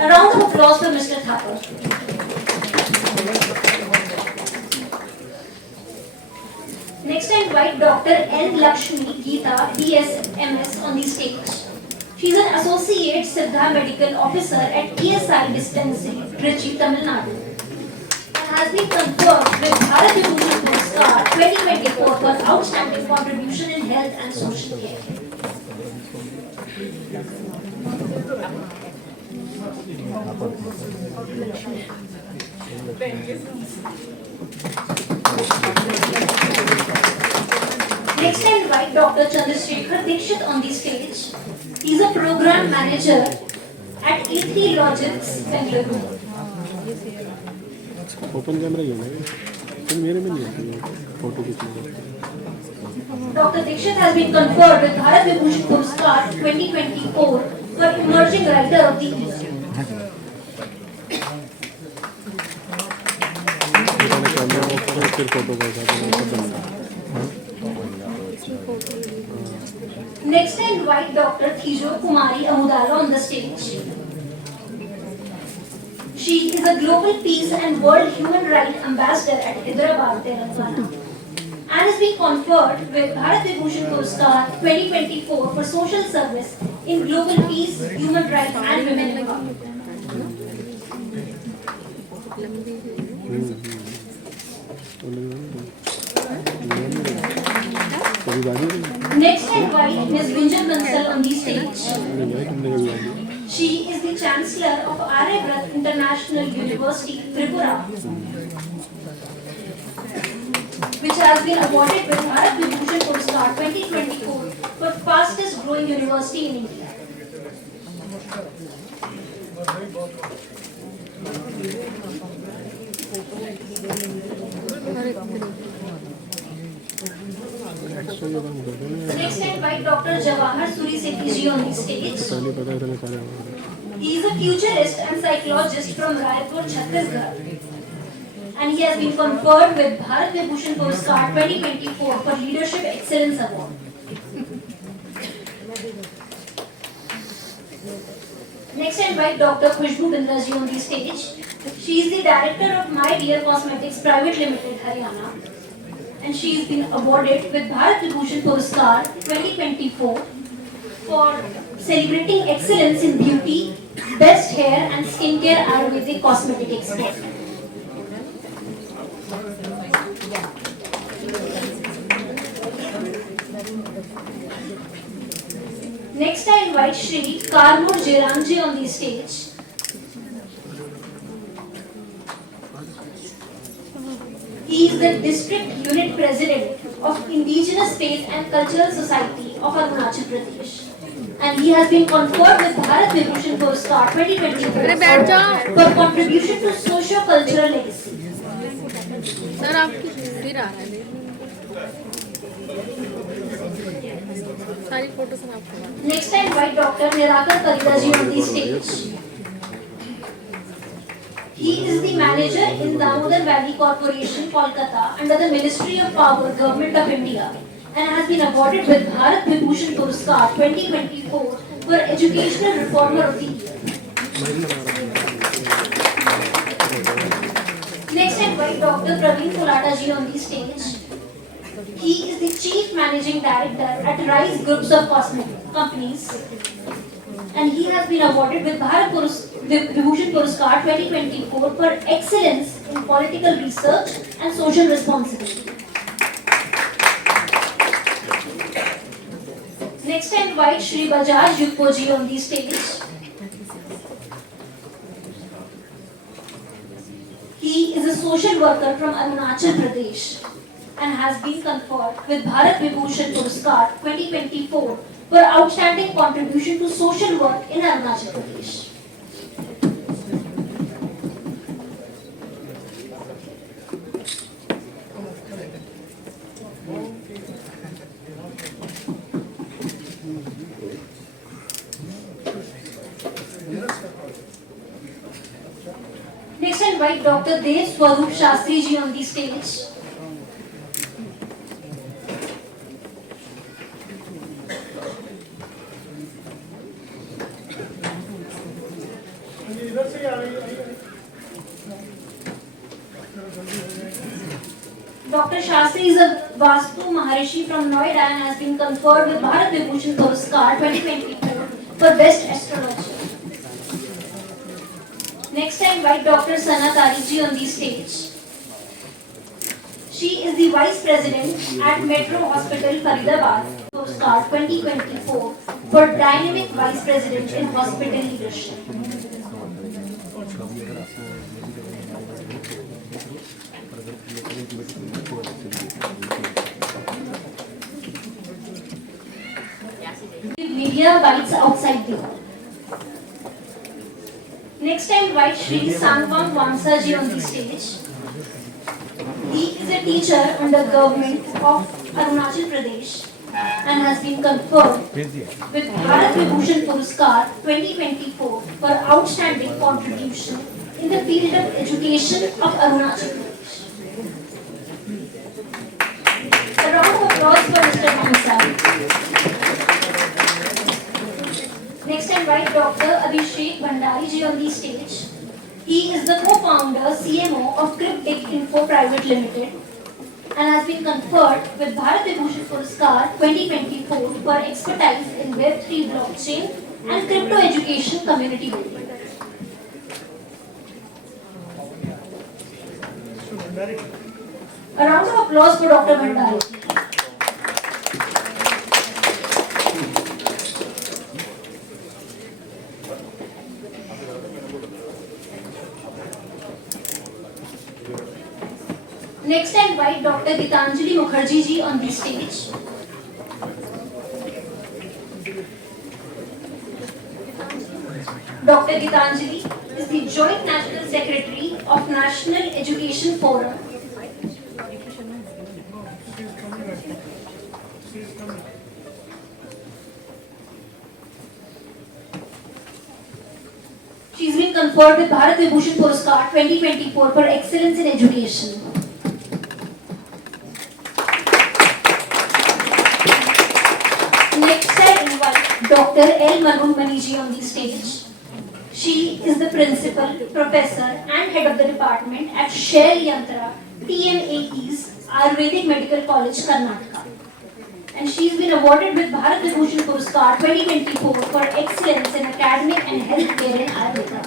A round of applause for Mr. Thapar. Next I invite Dr. N. Lakshmi Geeta, DSMS on the stage. She is an Associate Siddha Medical Officer at ESI Dispensary, Trichy, Tamil Nadu. And has been conferred with Bharat Vibhushan Puraskar 2024 for outstanding contribution in health and social care. Next I invite Dr. Chandrasekhar Dikshit on the stage. He is a program manager at E3 Logics, Bengaluru. Open camera ही है ना, तो मेरे में नहीं है फोटो खींचने। Dr. Dikshit has been conferred with Bharat Vibhushan Puraskar 2024 for Emerging Writer of the Year. फिर photo Next I invite Dr. Thijo Kumari Amudala on the stage. She is a Global Peace and World Human Rights Ambassador at Hyderabad, Telangana, and has been conferred with Bharat Vibhushan Puraskar 2024 for social service in global peace, human rights and women empowerment. Next I invite Ms. Gunjan Bansal on the stage. She is the Chancellor of Aryabhatta International University, Tripura. which has been awarded with Bharat Vibhushan Puraskar 2024 for fastest growing university in India. Next I invite Dr. Jawahar Suri Sethi ji on the stage. He is a futurist and psychologist from Raipur, Chhattisgarh. And he has been conferred with Bharat Vibhushan Puraskar 2024 for Leadership Excellence Award. Next I invite Dr. Khushbu Bindra ji on the stage. She is the director of My Dear Cosmetics Private Limited, Haryana. And she has been awarded with Bharat Vibhushan Puraskar 2024 for celebrating excellence in beauty, best hair and skincare Ayurvedic cosmetic expert. Next I invite Shri Karmur Jairamji on the stage. He is the District Unit President of Indigenous Faith and Cultural Society of Arunachal Pradesh. And he has been conferred with Bharat Vibhushan Puraskar 2024 for contribution to socio-cultural legacy. Sir आपकी फिर आ रहा है सारी photo sir आपको. Next I invite Dr. Nirakar Parida ji on the stage. He is the manager in Damodar Valley Corporation, Kolkata, under the Ministry of Power, Government of India, and has been awarded with Bharat Vibhushan Puraskar 2024 for Educational Reformer of the Year. Next, I invite Dr. Praveen Kulata ji on the stage. He is the Chief Managing Director at Rise Groups of Cosmetic Companies, and he has been awarded with Bharat Vibhushan Puraskar 2024 for excellence in political research and social responsibility. Next, I invite Shri Bajaj Yukpo ji on the stage. He is a social worker from Arunachal Pradesh and has been conferred with Bharat Vibhushan Puraskar 2024 for outstanding contribution to social work in Arunachal Pradesh. Next, I invite Dr. Dev Swarup Shastri ji on the stage. Dr. Shastri is a Vastu Maharishi from Noida and has been conferred with Bharat Vibhushan Puraskar 2024 for Best Astrologer. Next, I invite Dr. Sana Tariq ji on the stage. She is the Vice President at Metro Hospital, Faridabad, Puraskar 2024 for Dynamic Vice President in Hospital Leadership. Media bites outside the hall. Next, I invite Shri Sangpam Wamsa ji on the stage. He is a teacher under government of Arunachal Pradesh and has been conferred with Bharat Vibhushan Puraskar 2024 for outstanding contribution in the field of education of Arunachal Pradesh. A round of applause for Mr. Wamsa. Next, I invite Dr. Abhishek Bhandari ji on the stage. He is the co-founder, CMO of Cryptic Info Private Limited and has been conferred with Bharat Vibhushan Puraskar 2024 for expertise in Web3 blockchain and crypto education community building. A round of applause for Dr. Bhandari. Next, I invite Dr. Gitanjali Mukherjee ji on the stage. Dr. Gitanjali is the Joint National Secretary of National Education Forum. She's been conferred with Bharat Vibhushan Puraskar 2024 for excellence in education. Next, I invite Dr. L. Manumani ji on the stage. She is the principal, professor, and head of the department at Shail Yantra, TMAE's Ayurvedic Medical College, Karnataka. And she's been awarded with Bharat Vibhushan Puraskar 2024 for excellence in academic and healthcare in Ayurveda.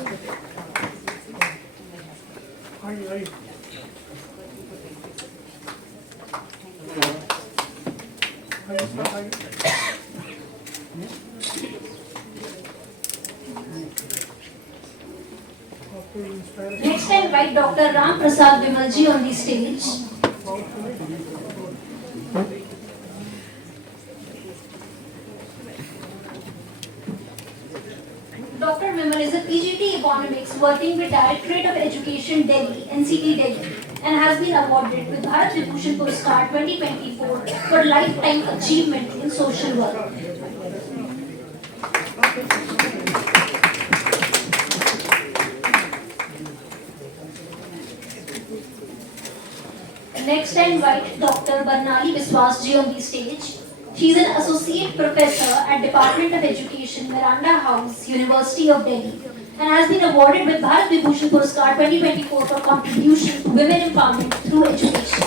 Next, I invite Dr. Ram Prasad Vimal ji on the stage. Dr. Vimal is a PGT Economics working with Directorate of Education Delhi, NCT Delhi, and has been awarded with Bharat Vibhushan Puraskar 2024 for lifetime achievement in social work. Next, I invite Dr. Barnali Biswas ji on the stage. She is an associate professor at Department of Education, Miranda House, University of Delhi, and has been awarded with Bharat Vibhushan Puraskar 2024 for contribution to women empowerment through education.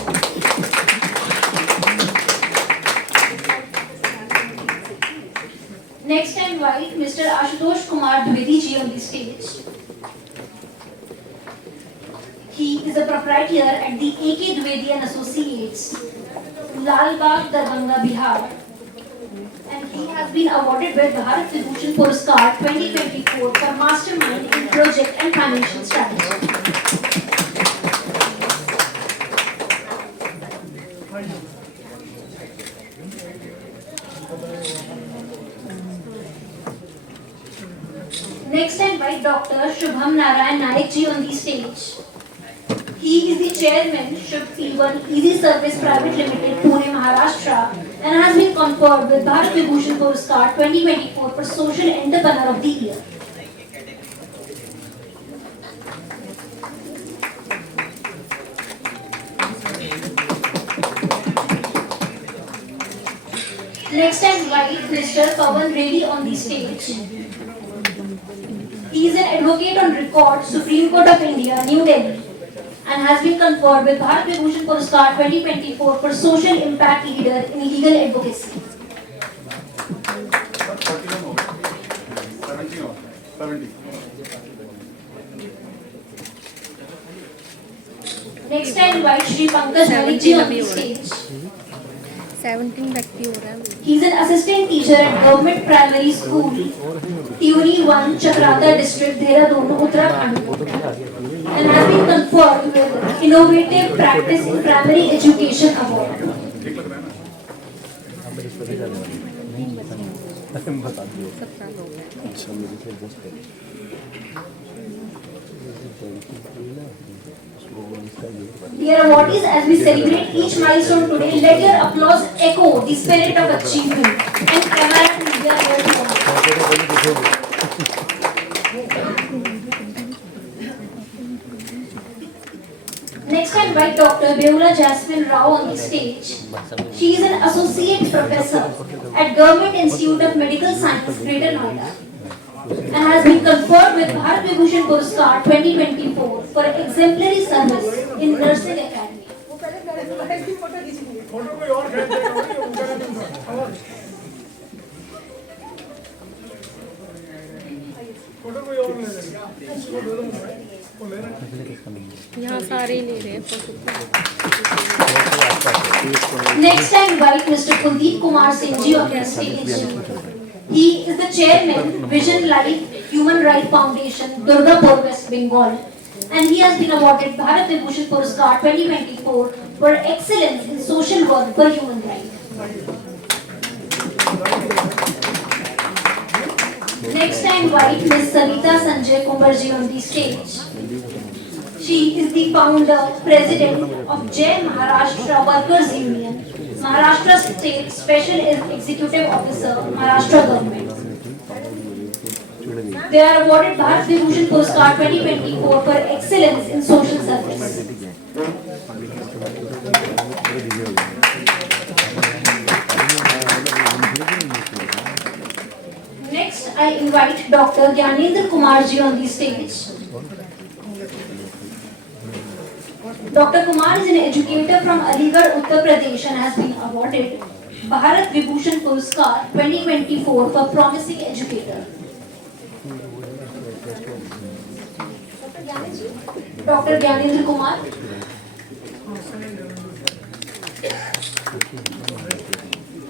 Next, I invite Mr. Ashutosh Kumar Dwivedi ji on the stage. He is a proprietor at the A.K. Dwivedi and Associates, Lal Bagh, Darbhanga, Bihar. And he has been awarded with Bharat Vibhushan Puraskar 2024 for mastermind in project and financial strategy. Next, I invite Dr. Shubham Narayan Naik ji on the stage. He is the chairman, Shubh P1 Easy Service Private Limited, Pune, Maharashtra, and has been conferred with Bharat Vibhushan Puraskar 2024 for Social Entrepreneur of the Year. Next, I invite Mr. Pawan Reddy on the stage. He is an advocate on record, Supreme Court of India, New Delhi, and has been conferred with Bharat Vibhushan Puraskar 2024 for social impact leader in legal advocacy. 70. Next, I invite Shri Pankaj Malik ji on the stage. 17 व्यक्ति हो रहा है. He is an assistant teacher at Government Primary School, Theory 1, Chakrata District, Dehradun, Uttarakhand, and has been conferred with Innovative Practice in Primary Education Award. Dear awardees, as we celebrate each milestone today, let your applause echo the spirit of achievement and camaraderie we are here to honor. Next, I invite Dr. Beula Jasmine Rao on the stage. She is an associate professor at Government Institute of Medical Science, Greater Noida, and has been conferred with Bharat Vibhushan Puraskar 2024 for exemplary service in Nursing Academy. Photo कोई और खींच देगा वो उनका नहीं था फोटो कोई और ले लेगा इसको दे दो वो ले रहा यहाँ सारे ही ले रहे हैं photo. Next, I invite Mr. Kuldeep Kumar Singh ji on the stage. He is the chairman, Vision Life Human Rights Foundation, Durgapur, West Bengal, and he has been awarded Bharat Vibhushan Puraskar 2024 for excellence in social work for human rights. Next I invite Ms. Savita Sanjay Kumarji on the stage. She is the founder, president of Jai Maharashtra Workers Union, Maharashtra State Special Executive Officer, Maharashtra Government. They are awarded Bharat Vibhushan Puraskar 2024 for excellence in social service. Next, I invite Dr. Gyanendra Kumarji on the stage. Dr. Kumar is an educator from Aligarh, Uttar Pradesh and has been awarded Bharat Vibhushan Puraskar 2024 for promising educator. Dr. Gyanendra Kumar.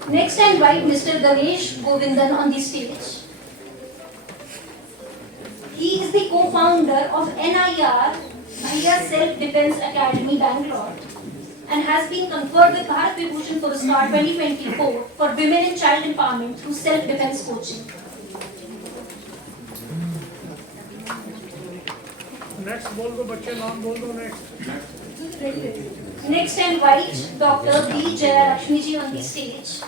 Next, I invite Mr. Ganesh Govindan on the stage. He is the co-founder of NIR, Bhaiya Self-Defense Academy, Bangalore, and has been conferred with Bharat Vibhushan Puraskar 2024 for women and child empowerment through self-defense coaching. Next बोल दो बच्चे, नाम बोल दो next. Next, I invite Dr. B. Jayalakshmi ji on the stage.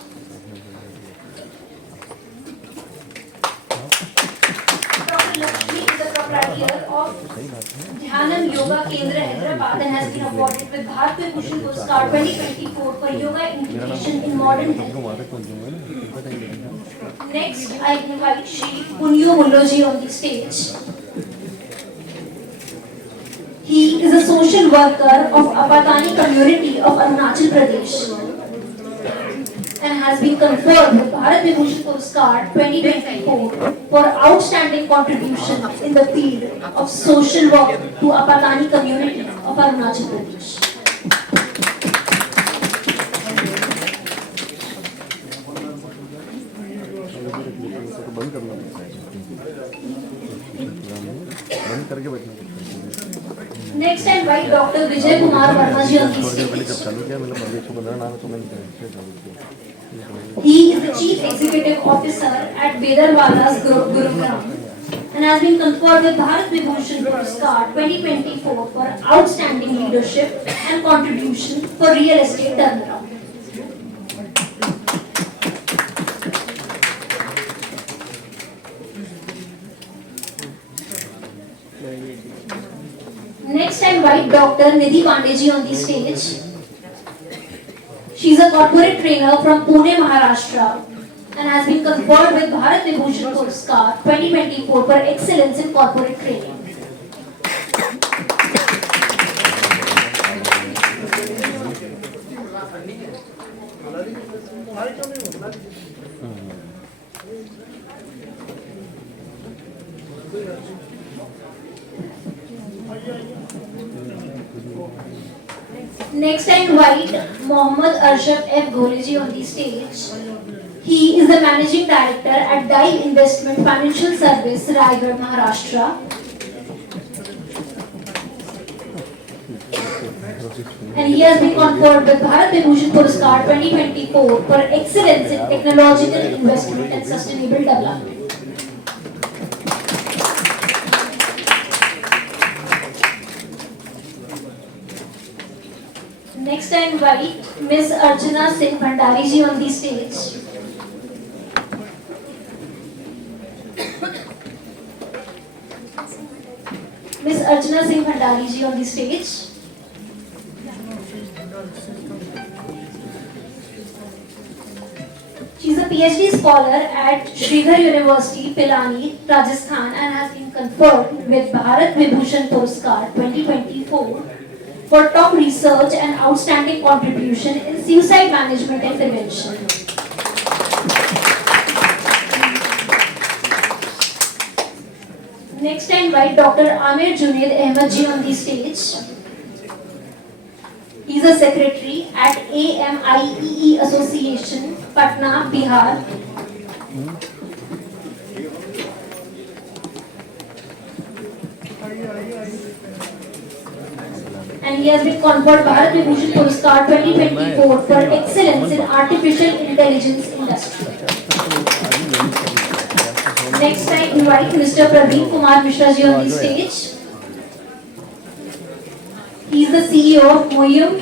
Dr. Lakshmi is the proprietor of Dhyanam Yoga Kendra, Hyderabad, and has been awarded with Bharat Vibhushan Puraskar 2024 for yoga integration in modern health. Next, I invite Shri Punyo Mulloji on the stage. He is a social worker of Apatani community of Arunachal Pradesh and has been conferred with Bharat Vibhushan Puraskar 2024 for outstanding contribution in the field of social work to Apatani community of Arunachal Pradesh. Next, I invite Dr. Vijay Kumar Verma ji on the stage. He is the Chief Executive Officer at Vedarwala's Gurugram and has been conferred with Bharat Vibhushan Puraskar 2024 for outstanding leadership and contribution for real estate turnaround. Next, I invite Dr. Nidhi Pandey on the stage. She is a corporate trainer from Pune, Maharashtra and has been conferred with Bharat Vibhushan Puraskar 2024 for excellence in corporate training. Next, I invite Mohammad Arshad F. Gholeji on the stage. He is the Managing Director at Dive Investment Financial Service, Raigad, Maharashtra. And he has been conferred with Bharat Vibhushan Puraskar 2024 for excellence in technological investment and sustainable development. Next, I invite Ms. Archana Singh Bhandari ji on the stage. Ms. Archana Singh Bhandari ji on the stage. She is a PhD scholar at Sridhar University, Pilani, Rajasthan, and has been conferred with Bharat Vibhushan Puraskar 2024 for top research and outstanding contribution in suicide management and prevention. Next, I invite Dr. Amir Junaid Ahmed ji on the stage. He is a secretary at AMIEE Association, Patna, Bihar. And and he has been conferred Bharat Vibhushan Puraskar 2024 for excellence in artificial intelligence industry. Next, I invite Mr. Pradeep Kumar Mishra ji on the stage. He is the CEO of Moyum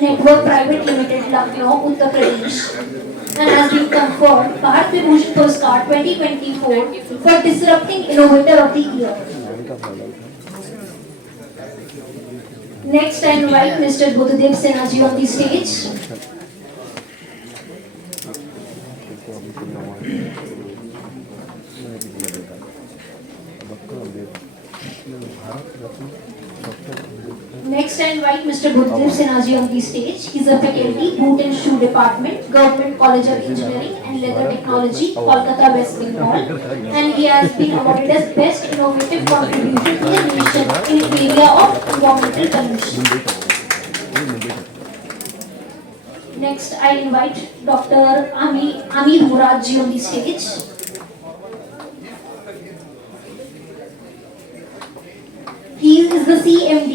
Network Private Limited, Lucknow, Uttar Pradesh, and has been conferred Bharat Vibhushan Puraskar 2024 for disrupting innovator of the year. Next, I invite Mr. Buddhadev Sinha ji on the stage. Next, I invite Mr. Buddhadev Sinha ji on the stage. He is a faculty, Boot and Shoe Department, Government College of Engineering and Leather Technology, Kolkata, West Bengal, and he has been awarded as Best Innovative Contribution to the Nation in the area of environmental pollution. Next, I invite Dr. Amit Murad ji on the stage. He is the CMD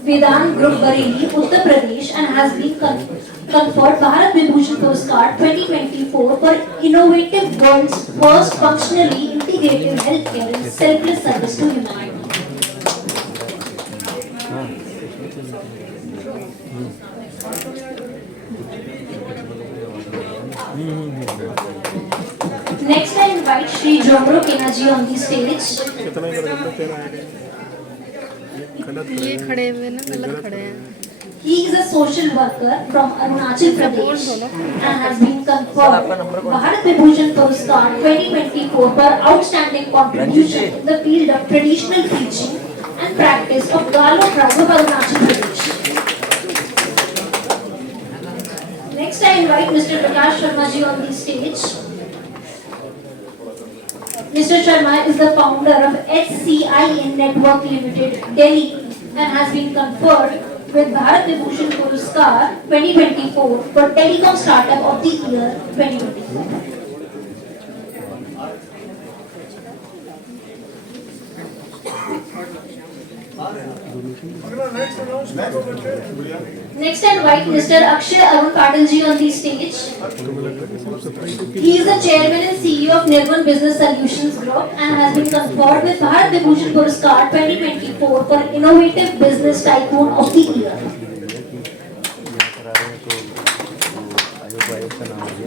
Vedant Group Bareilly, Uttar Pradesh, and has been conferred Bharat Vibhushan Puraskar 2024 for innovative world's first functionally integrated healthcare and selfless service to humanity. Next, I invite Shri Jomro Kenaji on the stage. ये खड़े हुए ना गलत खड़े हैं. He is a social worker from Arunachal Pradesh and has been conferred Bharat Vibhushan Puraskar 2024 for outstanding contribution in the field of traditional teaching and practice of Galo tribe of Arunachal Pradesh. Next, I invite Mr. Prakash Sharma ji on the stage. Mr. Sharma is the founder of HCIN Network Limited, Delhi, and has been conferred with Bharat Vibhushan Puraskar 2024 for Telecom Startup of the Year 2024. Next, I invite Mr. Akshay Arun Patil ji on the stage. He is the chairman and CEO of Nirvan Business Solutions Group and has been conferred with Bharat Vibhushan Puraskar 2024 for Innovative Business Tycoon of the Year.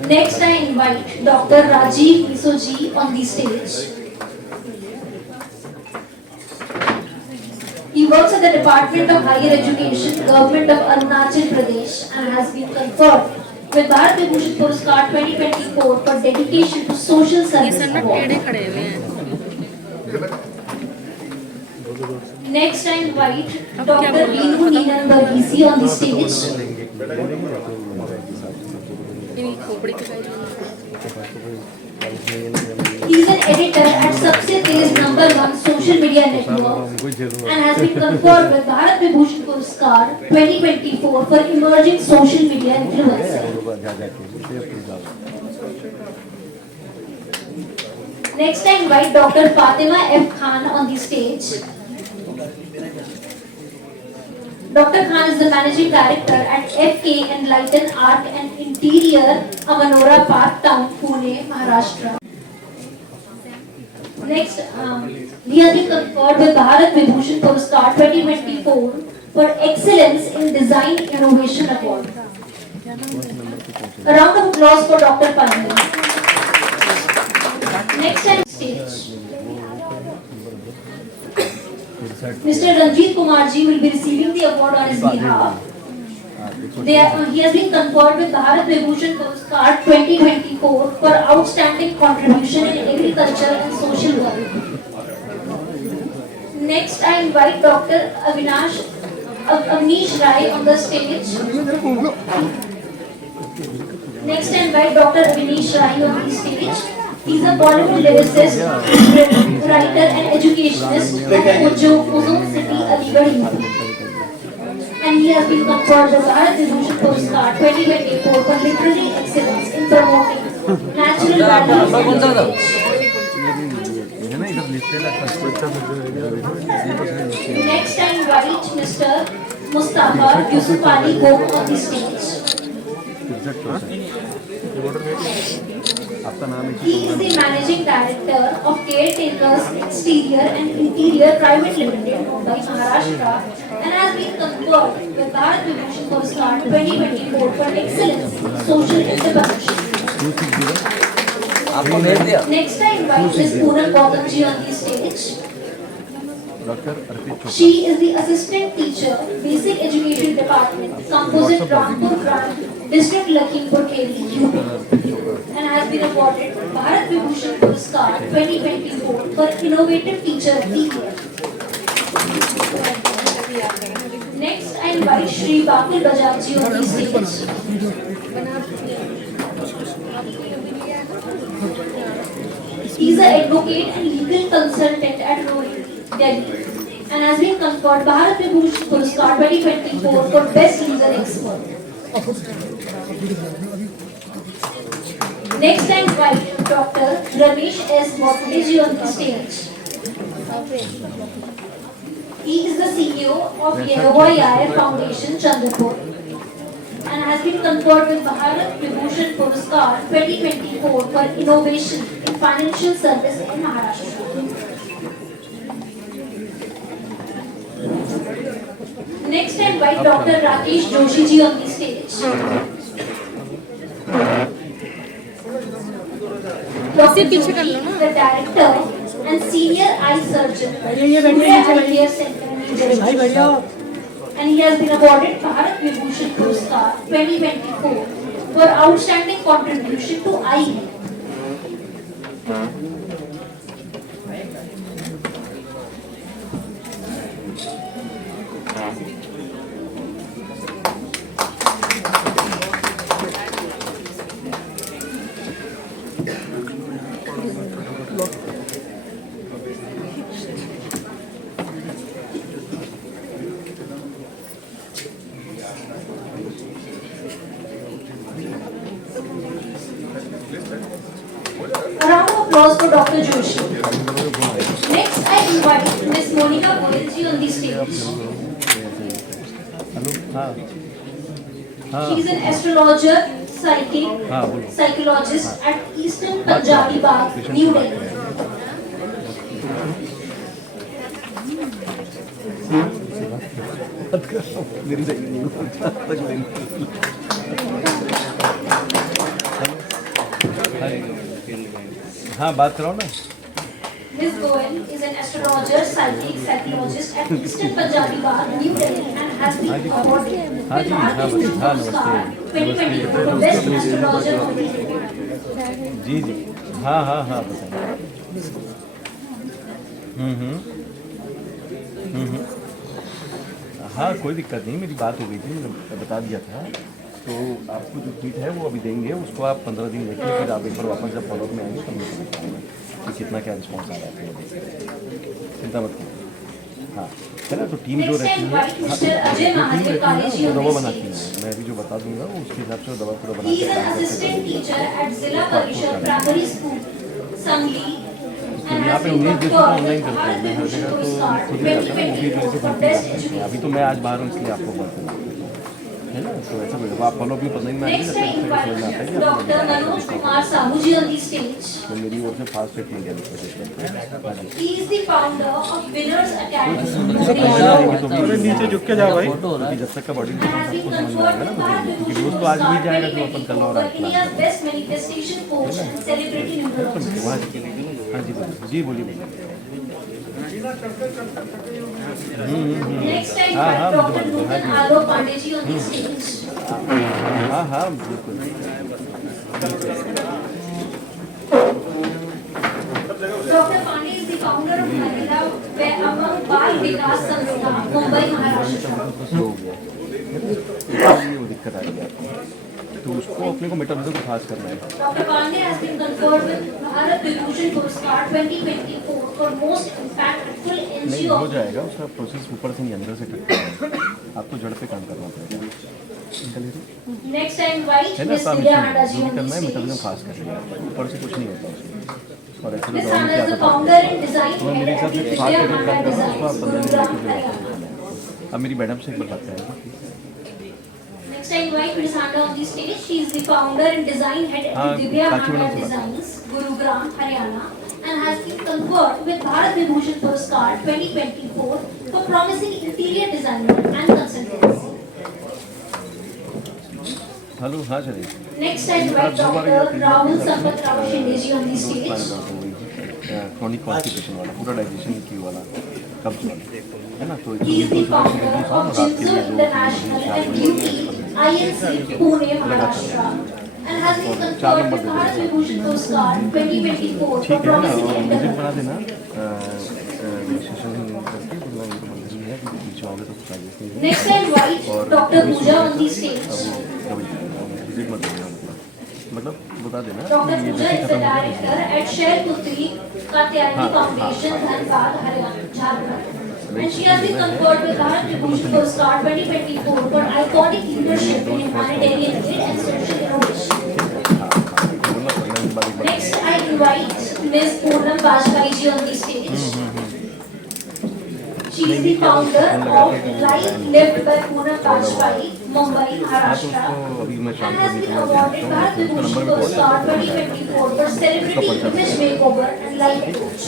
Next, I invite Dr. Rajiv Miso ji on the stage. He works at the Department of Higher Education, Government of Arunachal Pradesh, and has been conferred with Bharat Vibhushan Puraskar 2024 for dedication to social service award. खड़े हुए हैं. Next, I invite Dr. Reenu Neenan Verghese on the stage. इनकी खोपड़ी दिखाई दे. He is an editor at Sabse Tez #1 social media network and has been conferred with Bharat Vibhushan Puraskar 2024 for emerging social media influencer. Next, I invite Dr. Fatima F. Khan on the stage. Dr. Khan is the managing director at FK Enlighten Art and Interior, Amanora Park Town, Pune, Maharashtra. Next, he has been conferred with Bharat Vibhushan Puraskar 2024 for Excellence in Design Innovation Award. A round of applause for Dr. Pandey. Next, on stage, Mr. Ranjit Kumar ji will be receiving the award on his behalf. He has been conferred with Bharat Vibhushan Puraskar 2024 for outstanding contribution in agriculture and social work. Next, I invite Dr. Avnish Rai on the stage. Next, I invite Dr. Avnish Rai on the stage. He is a Bollywood lyricist, writer and educationist from Ozone City, Aligarh, UP. And he has been conferred the Bharat Vibhushan Puraskar 2024 for literary excellence in promoting natural values. Next, I invite Mr. Mustafa Yusuf Ali go on the stage. आपका नाम है? He is the managing director of Caretakers Exterior and Interior Private Limited, Mumbai, Maharashtra, and has been conferred with Bharat Vibhushan Puraskar 2024 for excellence in social entrepreneurship. Next, I invite Ms. Poonam Gautam ji on the stage. Doctor Arpit Chopra. She is the assistant teacher, Basic Education Department, Composite Rampur Branch, District Lakhimpur Kheri, UP, and has been awarded Bharat Vibhushan Puraskar 2024 for Innovative Teacher of the Year. Next, I invite Shri Bakul Bajaj ji on the stage. He is an advocate and legal consultant at Rohini, Delhi, and has been conferred Bharat Vibhushan Puraskar 2024 for Best Legal Expert. Next, I invite Dr. Ramesh S. Bhattacharya on the stage. He is the CEO of Yehovah Yair Foundation, Chandrapur, and has been conferred with Bharat Vibhushan Puraskar 2024 for Innovation in Financial Service in Maharashtra. Next, I invite Dr. Rakesh Joshi ji on the stage. Dr. Joshi is the director and senior eye surgeon at Surya Eye Care Center in New Jersey. And he has been awarded Bharat Vibhushan Puraskar 2024 for outstanding contribution to eye health. A round of applause for Dr. Joshi. Next, I invite Ms. Monica Goyal ji on the stage. She is an astrologer, psychic, psychologist at Eastern Punjabi Bagh, New Delhi. हाँ बात कराओ ना। Ms. Goyal is an astrologer, psychic, psychologist at Eastern Punjabi Bagh, New Delhi, and has been awarded with Bharat Vibhushan Puraskar 2024 for Best Astrologer of the Year. जी जी हाँ हाँ हाँ बताइए। हाँ कोई दिक्कत नहीं, मेरी बात हो गई थी, मैंने बता दिया था। तो आपको जो ट्वीट है वो अभी देंगे, उसको आप 15 दिन देखिए, फिर आप एक बार वापस जब फॉलोअप में आएंगे तब मुझे बताएंगे कि कितना क्या रिस्पॉन्स आ रहा है। चिंता मत कीजिए। हाँ है ना, तो टीम जो रहती है वो दवा बनाती है, मैं अभी जो बता दूंगा वो उसके हिसाब से वो दवा पूरा बना He is an assistant teacher at Zilla Parishad Primary School, Sangli, and यहाँ has पे been 19 दिन conferred ऑनलाइन with करते हैं, Bharat मैं हर Vibhushan जगह तो Puraskar खुद ही आता हूँ, वो भी जो है 2024 सो for घंटी Best जाते हैं। Education. अभी तो मैं आज बाहर हूँ इसलिए आपको बात है ना, तो ऐसा कोई आप फॉलो भी 15 दिन में आएंगे Next, जब I तक समझ में आता है invite कि Dr. Manoj Kumar Sahu ji on the stage. तो मेरी ओर से फास्ट ट्रैक इंडिया में कोशिश करते हैं। He is the founder of Winners Academy, नीचे झुक के जाओ भाई, क्योंकि जब तक का बॉडी and has been सबको समझ में conferred आएगा with ना Bharat मुझे, क्योंकि Vibhushan रोज तो आज भी जाएगा जो अपन कल और for आज India's best manifestation coach and celebrity numerologist. हाँ जी बोलिए बोलिए। Next, I invite Dr. Nutan Alok Pandey ji on the stage. हाँ हाँ बिल्कुल। Dr. Pandey is the founder of Mahila Bal Vikas Samstha, Mumbai, Maharashtra. हो गया वो दिक्कत आ रही है, तो उसको अपने को मेटाबॉलिज्म को खास करना है। Dr. Pandey has been conferred with Bharat Vibhushan Puraskar 2024 for most impactful नहीं NGO. हो जाएगा, उसका प्रोसेस ऊपर से नहीं अंदर से करना है, आपको जड़ पे काम करना पड़ेगा। Next, I invite है ना, Ms. काम Vidya Handa जो ji भी on the करना है मेटाबॉलिज्म stage. खास कर रही है, ऊपर से कुछ नहीं होता उसमें। और ऐसे Ms. तो Handa is the founder and design head at the Vidya Handa Designs, Gurugram, Haryana. अब मेरी मैडम से एक बार बात करेंगे. Next, I invite Ms. Handa on the stage. She is the founder and design head at हाँ, Divya काची Handa मैडम से बात. Designs, Gurugram, Haryana, and has been conferred with Bharat Vibhushan Puraskar 2024 for promising interior designer and consultancy. Hello, हाँ चलिए. Next, I invite Dr. Rahul Sampat Rao Shinde ji on the stage. Chronic constipation वाला, पूरा डाइजेशन की वाला, कब्ज वाला, है ना? तो He is the founder of Jinzo International and Beauty INC Pune, Maharashtra, and has been conferred with Bharat Vibhushan Puraskar 2024 for ठीक है ना? promising और म्यूजिक endeavor. बना देना. रजिस्ट्रेशन करके मतलब ये तो मंजूरी है कि पीछे आओगे तो कुछ आगे नहीं है. Next, I invite Dr. Pooja on the stage. Visit मत देना, मतलब बता देना Dr. कि ये Pooja जैसे is the खत्म हो director at Shair Putri Katyayani हाँ, Foundation, Dhanbad, Haryana, Jharkhand. And she has been conferred with Bharat Vibhushan Puraskar 2024 for iconic leadership in humanitarian aid and social innovation. Next, I invite Ms. Poonam Bajpai ji on the stage. She is the founder of Life Lived by Poonam Bajpai, Mumbai, Maharashtra, अभी मैं and शाम को has been meeting में awarded Bharat Vibhushan Puraskar 2024 for celebrity image makeover and life coach.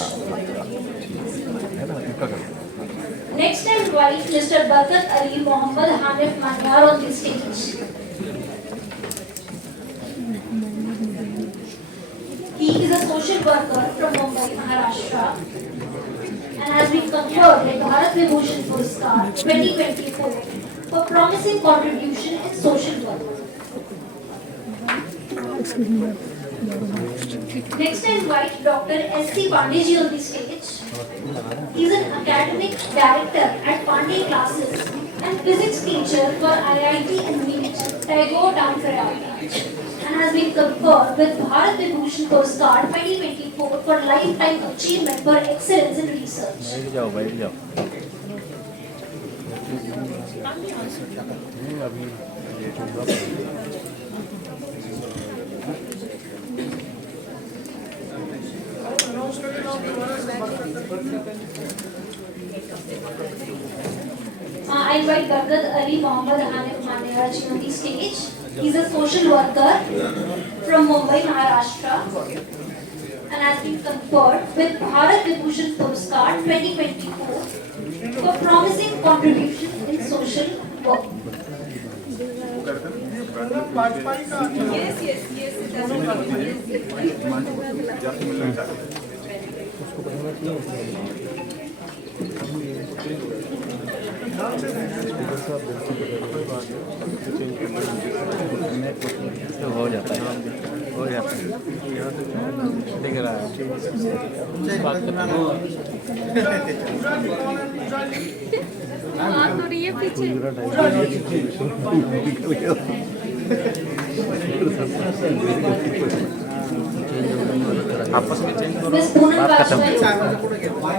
है ना, इसका करो. Next, I invite Mr. Barkat Ali Mohammad Hanif Manyar on the stage. He is a social worker from Mumbai, Maharashtra, and has been conferred with Bharat Vibhushan Puraskar 2024 for promising contribution in social work. Next, I invite Dr. S.C. Pandey ji on the stage. He is an academic director at Pandey Classes and physics teacher for IIT and NEET, Tagore Town, Prayagraj, and has been conferred with Bharat Vibhushan Puraskar 2024 for lifetime achievement for excellence in research. बैठ जाओ, बैठ जाओ. अभी ये I invite Barkat Ali Mohammad Hanif Manyar ji on the stage. He is a social worker from Mumbai, Maharashtra, and has been conferred with Bharat Vibhushan Puraskar 2024 for promising contribution in social work. तो हो जाता है, हो जाता है. दिख रहा है. बात हाथ हो रही है पीछे आपस में चेंज करो. Ms. Poonam बात खत्म.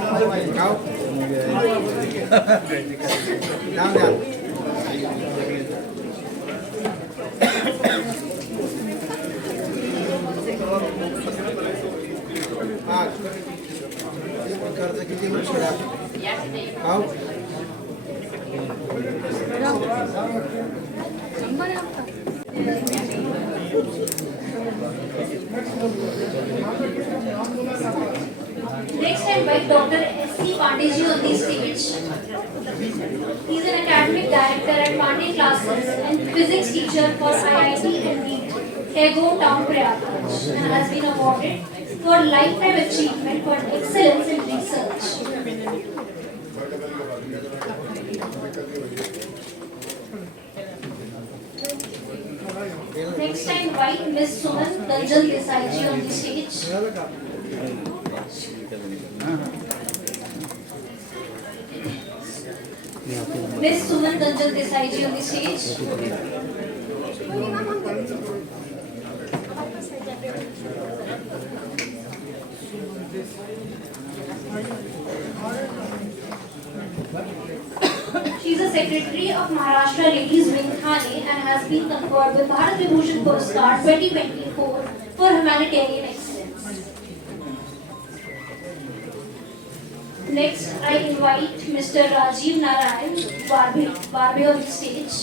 नंबर है आपका Next, I invite Dr. S.C. Pandey ji on the stage. He is an academic director at Pandey Classes and physics teacher for IIT and NEET, Tagore Town, Prayagraj, and has been awarded for lifetime achievement for excellence in research. Next, I invite Ms. Suman Ganjal Desai ji on the stage. Ms. Suman Ganjal Desai ji on the stage. She is a secretary of Maharashtra Ladies Wing Thane and has been conferred with Bharat Vibhushan Puraskar 2024 for humanitarian excellence. Next, I invite Mr. Rajiv Narayan Barbe on the stage.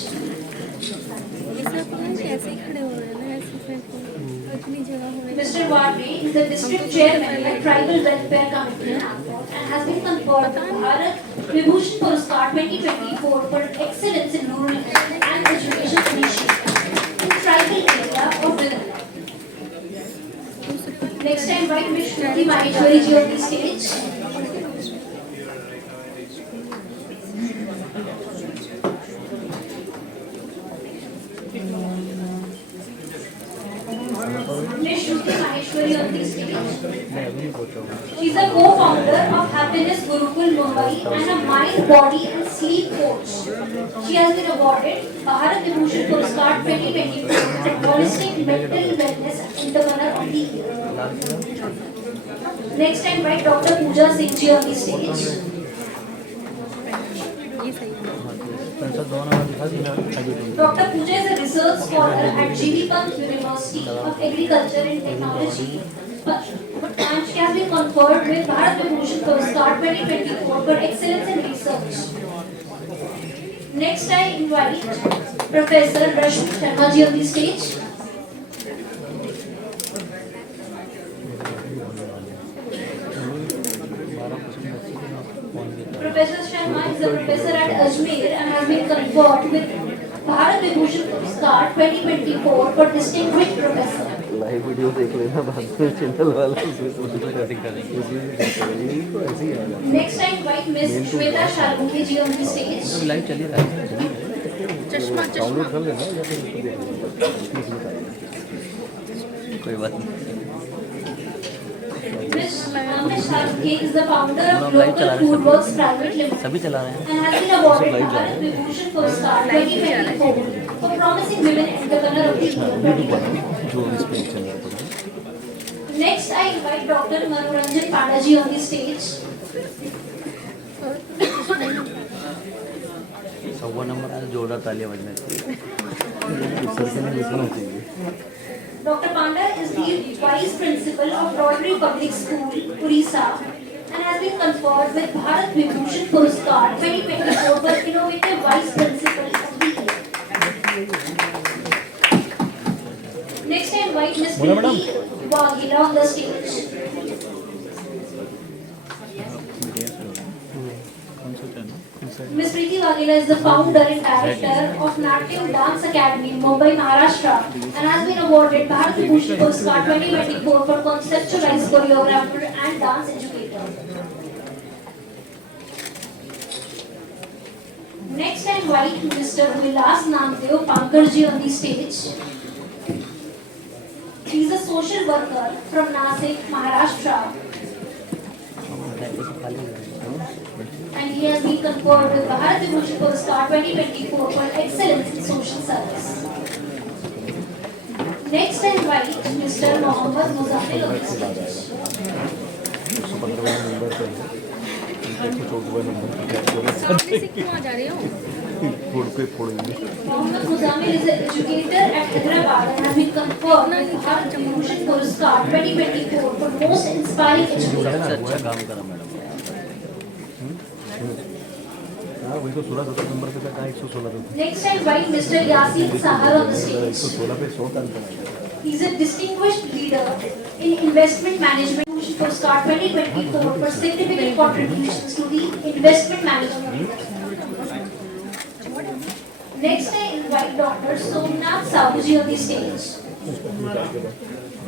ऐसे ही खड़े हो रहे हैं ना, ऐसे से अपनी जगह हो Mr. Barbe is the district chairman at Tribal Welfare Committee in Nagpur and has been conferred the Bharat Vibhushan Puraskar 2024 for excellence in rural and education initiatives in tribal area of Vidarbha. Next, I invite Ms. Shruti Maheshwari ji on the stage. Ms. Shruti Maheshwari on the stage. She is a co-founder of Happiness Gurukul Mumbai and a mind, body and sleep coach. She has been awarded Bharat Vibhushan Puraskar 2024 and Holistic Mental Wellness Entrepreneur of the Year. Next, I invite Dr. Pooja Singh ji on the stage. Dr. Pooja is a research scholar at G.V. Pant University of Agriculture and Technology, and she has been conferred with Bharat Vibhushan Puraskar 2024 for excellence in research. Next, I invite Professor Rashmi Sharma ji on the stage. Professor Sharma is a professor at Ajmer and has been conferred with Bharat Vibhushan Puraskar 2024 for distinguished professor. Live video देख लेना बाद में चैनल वाला इसमें तो सेटिंग करेंगे तो ऐसे ही आएगा Next, I invite Ms. Shweta Shalmukhi ji on the stage. Live चलिए चश्मा डाउनलोड कर लेना या फिर उसको देख लेना कोई बात नहीं Ms. Shalmukhi is the founder of Local Food Works Private Limited सभी चला रहे हैं and has been awarded Bharat Vibhushan Puraskar 2024 for promising women entrepreneur of the year. जो इस पे चल रहा है Next, I invite Dr. Manoranjan Panda ji on the stage. 100 नंबर आज जोरदार तालियां बजने चाहिए सर के लिए लिखना चाहिए Dr. Panda is the Vice Principal of Rotary Public School, Orissa, and has been conferred with Bharat Vibhushan Puraskar 2024 for Innovative Vice Principal of the Year. Next, I invite Ms. Preeti Waghela on the stage. Ms. Preeti Waghela is the founder and director of Natyam Dance Academy, Mumbai, Maharashtra, and has been awarded Bharat Vibhushan Puraskar 2024 for conceptualized choreographer and dance educator. Next, I invite Mr. Vilas Namdev Pankarji on the stage. He is a social worker from Nasik, Maharashtra, and he has been conferred with Bharat Vibhushan Puraskar 2024 for excellence in social service. Next, I invite Mr. Mohammad Muzaffar on the stage. 115 नंबर पे कुछ और नंबर सामने से क्यों आ जा रहे हो? फोड़ पे फोड़ेंगे Mohammad Muzammil is an educator at Hyderabad and has been conferred with Bharat Vibhushan Puraskar 2024 for most inspiring educator. अच्छा काम करा मैडम हाँ वही तो 16-17 नंबर पे था 116 पे Next, I invite Mr. Yasin Sahar on the stage. 116 पे 100 काम करा He is a distinguished leader in investment management for Puraskar 2024 for significant contributions to the investment management. Next, I invite Dr. Somnath Sahuji on the stage.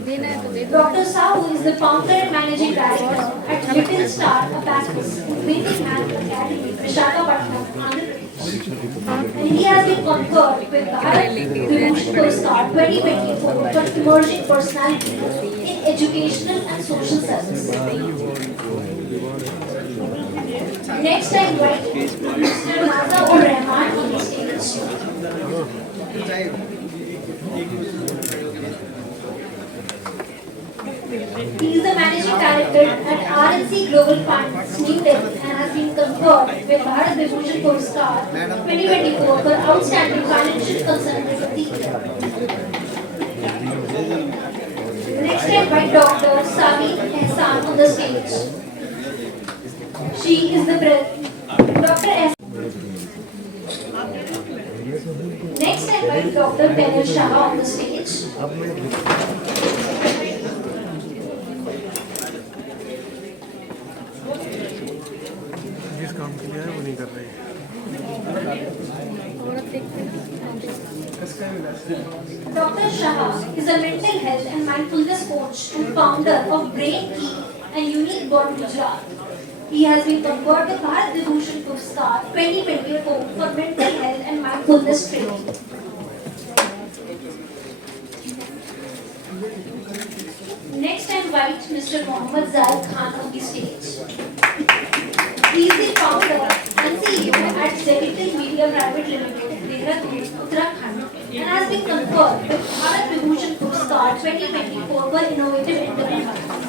देना है तो दे दो। Dr. Sahu is the founder and managing director at Little Star Abacus, Winning Man Academy, Visakhapatnam, Andhra Pradesh. And he has been conferred with Bharat Vibhushan Puraskar 2024 for emerging personality in educational and social service. Next, I invite Mr. Maza Ur Rahman on the stage. He is the managing director at RNC Global Funds, New Delhi, and has been conferred with Bharat Vibhushan Puraskar 2024 for outstanding financial consultant of the year. Next, I invite Dr. Sabi Ehsan on the stage. She is the Dr. S. Next, I invite Dr. Penel Shah on the stage. जिस काम के लिए है वो नहीं कर रही Dr. Shah is a mental health and mindfulness coach and founder of Brain Key and Unique Bond Gujarat. He has been conferred the Bharat Vibhushan Puraskar 2024 for mental health and mindfulness training. Next, I invite Mr. Mohammad Zaid Khan on the stage. He is the founder and CEO at Zenital Media Private Limited, Dehradun, Uttarakhand, and has been conferred with Bharat Vibhushan Puraskar 2024 for innovative enterprise.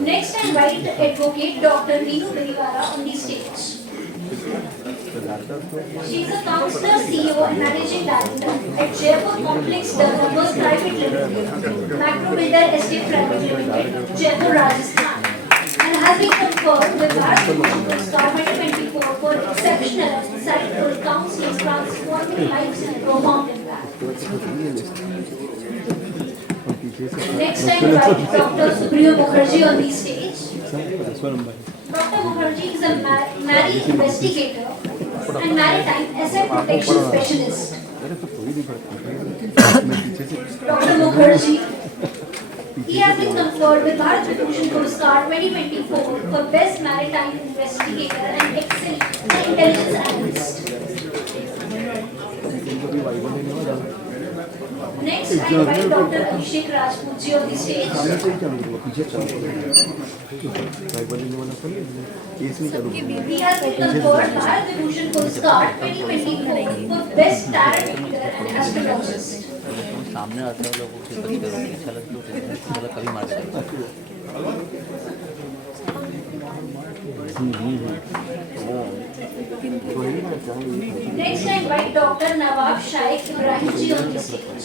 Next, I invite Advocate Dr. Meenu Beriwala on the stage. She is a counselor, CEO and managing director at Jaipur Complex Developers Private Limited, Macro Builder Estate Private Limited, Jaipur, Rajasthan, and has been conferred with Bharat Vibhushan Puraskar 2024 for exceptional and insightful counseling transforming lives and profound impact. Next, I invite Dr. Supriyo Mukherjee on the stage. Dr. Mukherjee is a marine investigator and maritime asset protection specialist. Dr. Mukherjee, he has been conferred with Bharat Vibhushan Puraskar 2024 for Best Maritime Investigator and Excellent Intelligence Analyst. Next, I invite Dr. Abhishek Rajput on the stage. He has been conferred Bharat Vibhushan Puraskar 2024 for Best Tarot Reader and Astrologist. सामने आते हैं लोगों के बच्चे लोग अच्छा लगता है मतलब कभी मार सकते Next, I invite Dr. Nawab Shaikh Ibrahim ji on the stage.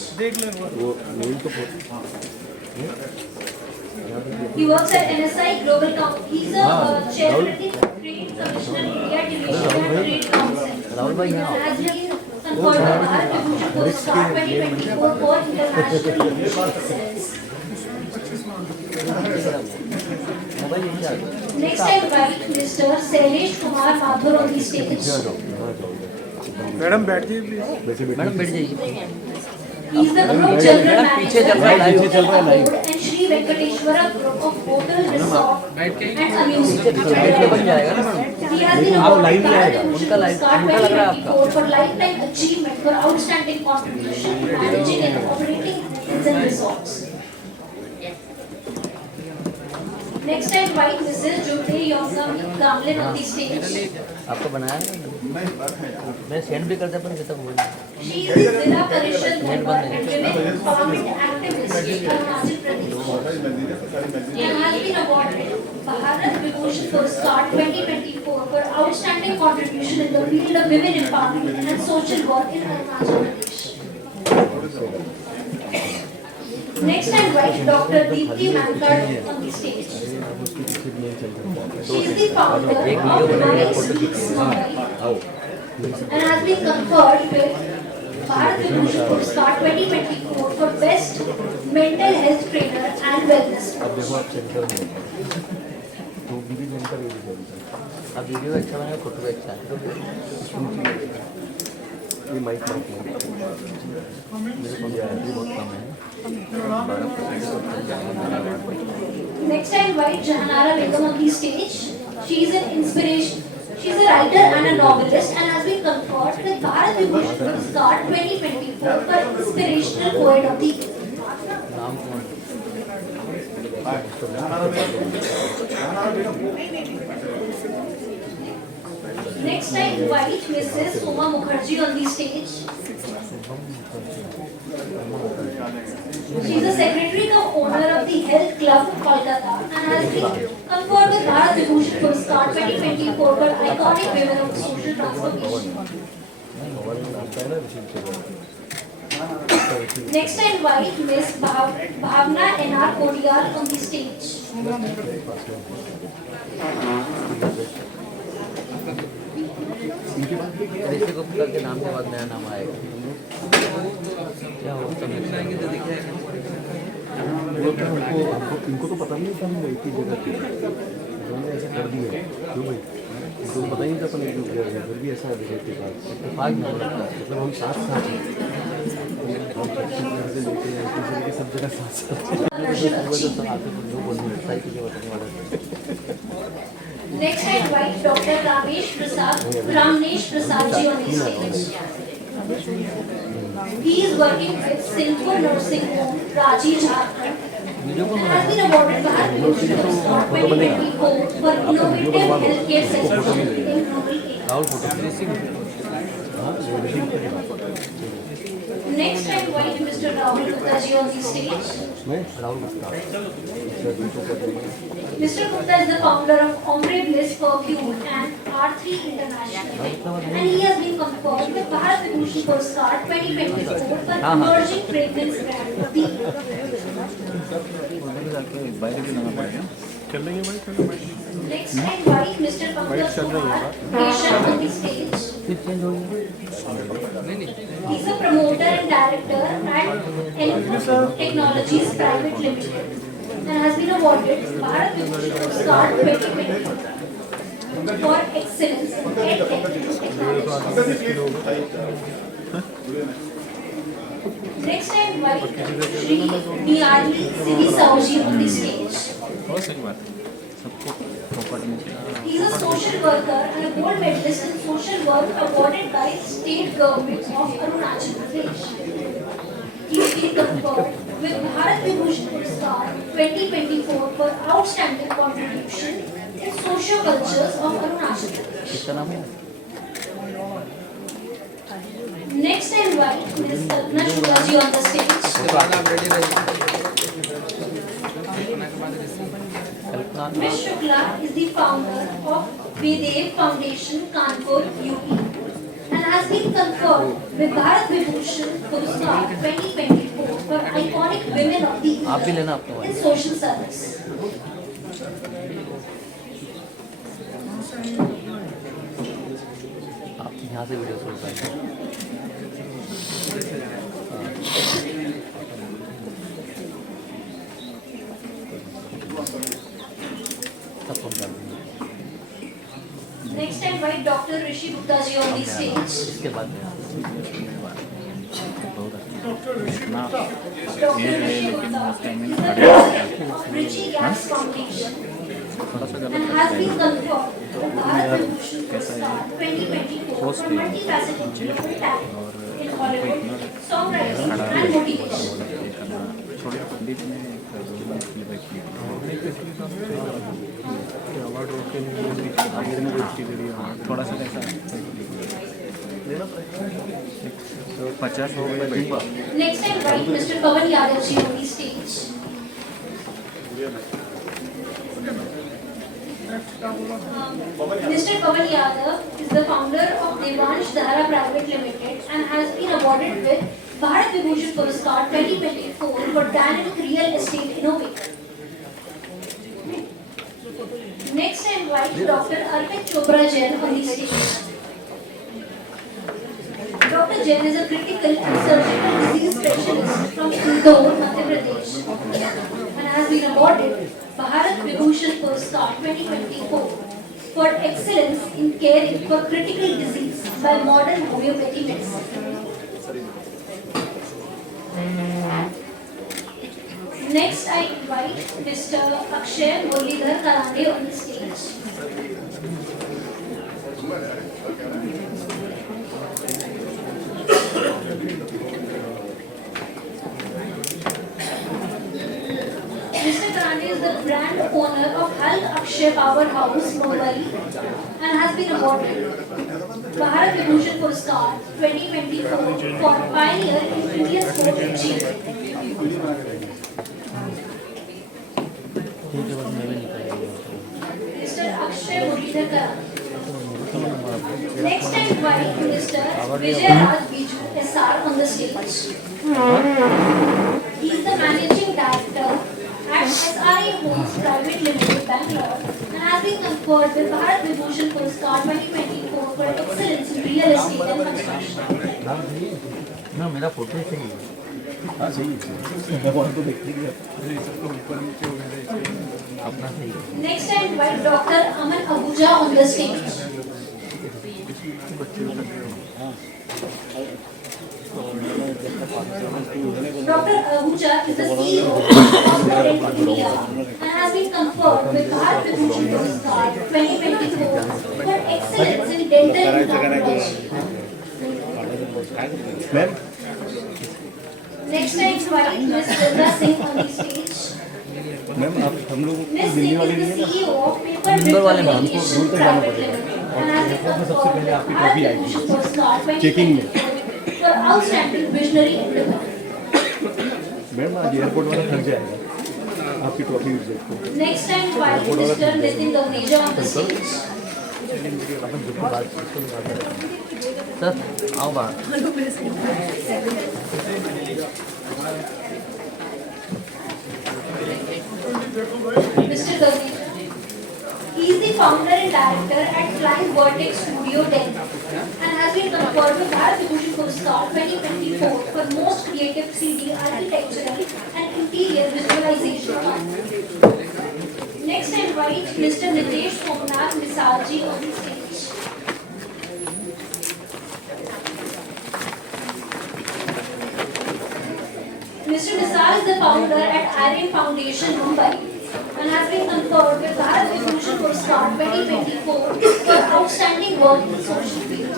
He works at NSI Global Council. He's a chairman of the Trade Commissioner India Division and Trade Council. He has been conferred by Bharat Vibhushan Puraskar 2024 for international excellence. Next, I invite Mr. Sailesh Kumar Mathur on the stage. Madam बैठ जाइए मैडम बैठ जाइए He is the Group General Manager and Shri Venkateshwara Group of Hotel, Resort and Amusement. He has been awarded Bharat Vibhushan Puraskar 2024 for lifetime achievement for outstanding contribution in managing and operating hotels and resorts. Next, I invite Mrs. Jyoti Yongam Gamlin on the stage. आपको बनाया है मैं सेंड भी करता पर कितना बोल She is the Zilla Parishad member and women empowerment activist in Arunachal Pradesh. She has been awarded Bharat Vibhushan Puraskar 2024 for outstanding contribution in the field of women empowerment and social work in Arunachal Pradesh. Next, I invite Dr. Deepti Mankad on the stage. She is the founder of Nice Speaks Mumbai and has been conferred with Bharat Vibhushan Puraskar 2024 for Best Mental Health Trainer and Wellness Coach. अब वीडियो अच्छा बना फोटो भी अच्छा है ये माइक मेरे को बहुत कम है Next, I invite Jahanara Begum on the stage. She is an inspiration. She is a writer and a novelist and has been conferred with Bharat Vibhushan Puraskar 2024 for Inspirational Poet of the Year. नाम कौन Next, I invite Mrs. Uma Mukherjee on the stage. She is the secretary cum owner of the Health Club Kolkata and has been conferred with Bharat Vibhushan Puraskar 2024 for iconic women of social transformation. Next I invite Miss Bhavna N.R. Kodiyar on the stage. ऋषि गुप्ता के नाम के बाद नया नाम आएगा क्या हो सब लिखाएंगे तो दिखाएगा इनको तो पता नहीं था हम एक ही जगह थे उन्होंने ऐसा कर दिया क्यों भाई इनको पता ही नहीं था अपन एक जगह गए फिर भी ऐसा है के पास इत्तेफाक नहीं लगता मतलब हम साथ साथ हैं हम से लेके दूसरे के सब जगह साथ साथ Next I invite Dr. Ramnesh Prasad ji on the stage. He is working with Silco Nursing Home, Ranchi, Jharkhand, and has been awarded Bharat Bhushan Award 2024 for innovative healthcare sector in rural areas. Next I invite Mr. Rahul Gupta ji on the stage. Mr. Gupta is the founder of Ombre Bliss Perfume and R3 International, and he has been conferred with Bharat Vibhushan Puraskar 2024 for emerging fragrance brand of the year. Next I invite Mr. Pankaj Kumar Keshav on the stage. He is a promoter and director at Electro Technologies Private Limited and has been awarded Bharat Vibhushan Puraskar 2024 for excellence in EdTech technology. Next I invite Shri Niyali Siddhi Saoji on the stage. He is a social worker and a gold medalist in social work awarded by state government of Arunachal Pradesh. He has been conferred with Bharat Vibhushan Puraskar 2024 for outstanding contribution in socio-cultures of Arunachal Pradesh. Next I invite Ms. Kalpana Shukla ji on the stage. Ms. Shukla is the founder of Vedev Foundation, Kanpur, UP, and has been conferred with Bharat Vibhushan Puraskar 2024 for iconic women of the year in social service. आप यहाँ से video shoot करेंगे Next I invite Dr. Rishi Gupta ji on the stage. इसके बाद में Dr. Rishi Gupta is the founder of Rishi Gas Foundation and has been conferred with Bharat Vibhushan Puraskar 2024 for multifaceted global talent in Hollywood, songwriting and motivation. थोड़ा सा ऐसा तो 50 हो गए। Next I invite Mr. Pawan Yadav ji on the stage. Mr. Pawan Yadav is the founder of Devansh Dhara Private Limited and has been awarded with Bharat Vibhushan Puraskar 2024 for dynamic real estate innovator. Next I invite Dr. Arpit Chopra Jain on the stage. Dr. Jain is a critical and surgical disease specialist from Indore, Madhya Pradesh, and has been awarded Bharat Vibhushan Puraskar 2024 for excellence in caring for critical disease by modern homeopathy medicine. Next, I invite Mr. Akshay Muralidhar Karande on the stage. Mr. Karande is the brand owner of Hal Akshay Powerhouse, Mumbai, and has been awarded Bharat Vibhushan Puraskar 2024 for pioneer in Indian sport achievement. Mr. Akshay Muralidhar Karande. Next I invite Mr. Vijay Raj Biju, SR on the stage. He is the managing director at SRA Homes Private Limited, Bangalore, and has been conferred with Bharat Vibhushan Puraskar 2024 for excellence in real estate and construction. ना मेरा फोटो सही है। हाँ सही है, भगवान को देखते ही अपना सही है। Next, I invite Dr. Aman Ahuja on the stage. Dr. Ahuja is the CEO of Dental India and has been conferred with Bharat Vibhushan Puraskar 2024 for excellence in dental implantology. Ma'am Next, I invite Ms. Vrinda Singh on the stage. Ma'am आप हम लोग Ms. Singh is the CEO of Paper Grid Communication Private Limited and has been conferred with Bharat Vibhushan Puraskar 2024 for outstanding visionary endeavor. Ma'am आज एयरपोर्ट वाला थक जाएगा आपकी trophy use को। Next, I invite Mr. Nitin Dogneja on the stage. Sir आओ बाहर। Mr. Dogneja. He is the founder and director at Flying Vertex Studio, Delhi, and has been conferred with Bharat Vibhushan Puraskar 2024 for most creative 3D architectural and interior visualization. Next, I invite Mr. Nitesh Somnath Misarji on the stage. Mr. Nisar is the founder at Aryan Foundation, Mumbai, and has been conferred with Bharat Vibhushan Puraskar 2024 for outstanding work in social field.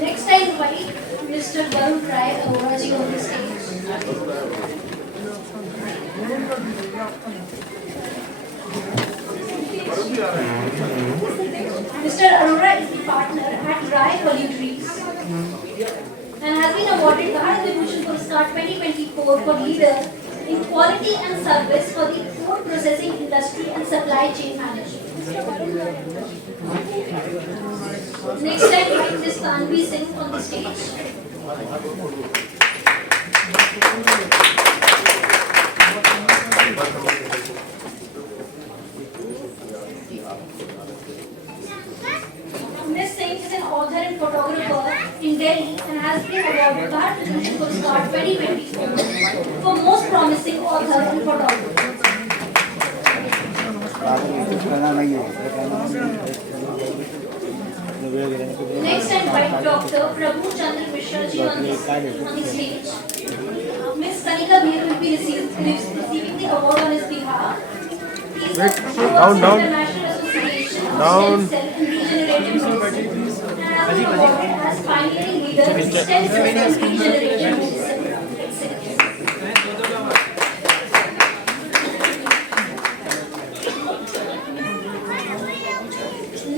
Next, I invite Mr. Varun Rai Aroraji on the stage. Mr. Arora is the partner at Rai Polytrees and has been awarded Bharat Vibhushan Puraskar 2024 for leader in quality and service for the food processing industry and supply chain management. Next, I invite Ms. Tanvi Singh on the stage. Ms. Singh is an author and photographer in Delhi and has been awarded Bharat Vibhushan Puraskar 2024 for most promising author and photographer. Next, I invite Dr. Prabhu Chandra Mishra ji on the stage. Ms. Kanika Bhir will be receiving the award on his behalf. He is the International Association of Stem Cell and Regenerative Medicine and has been awarded as pioneering leader in stem cell and regenerative medicine.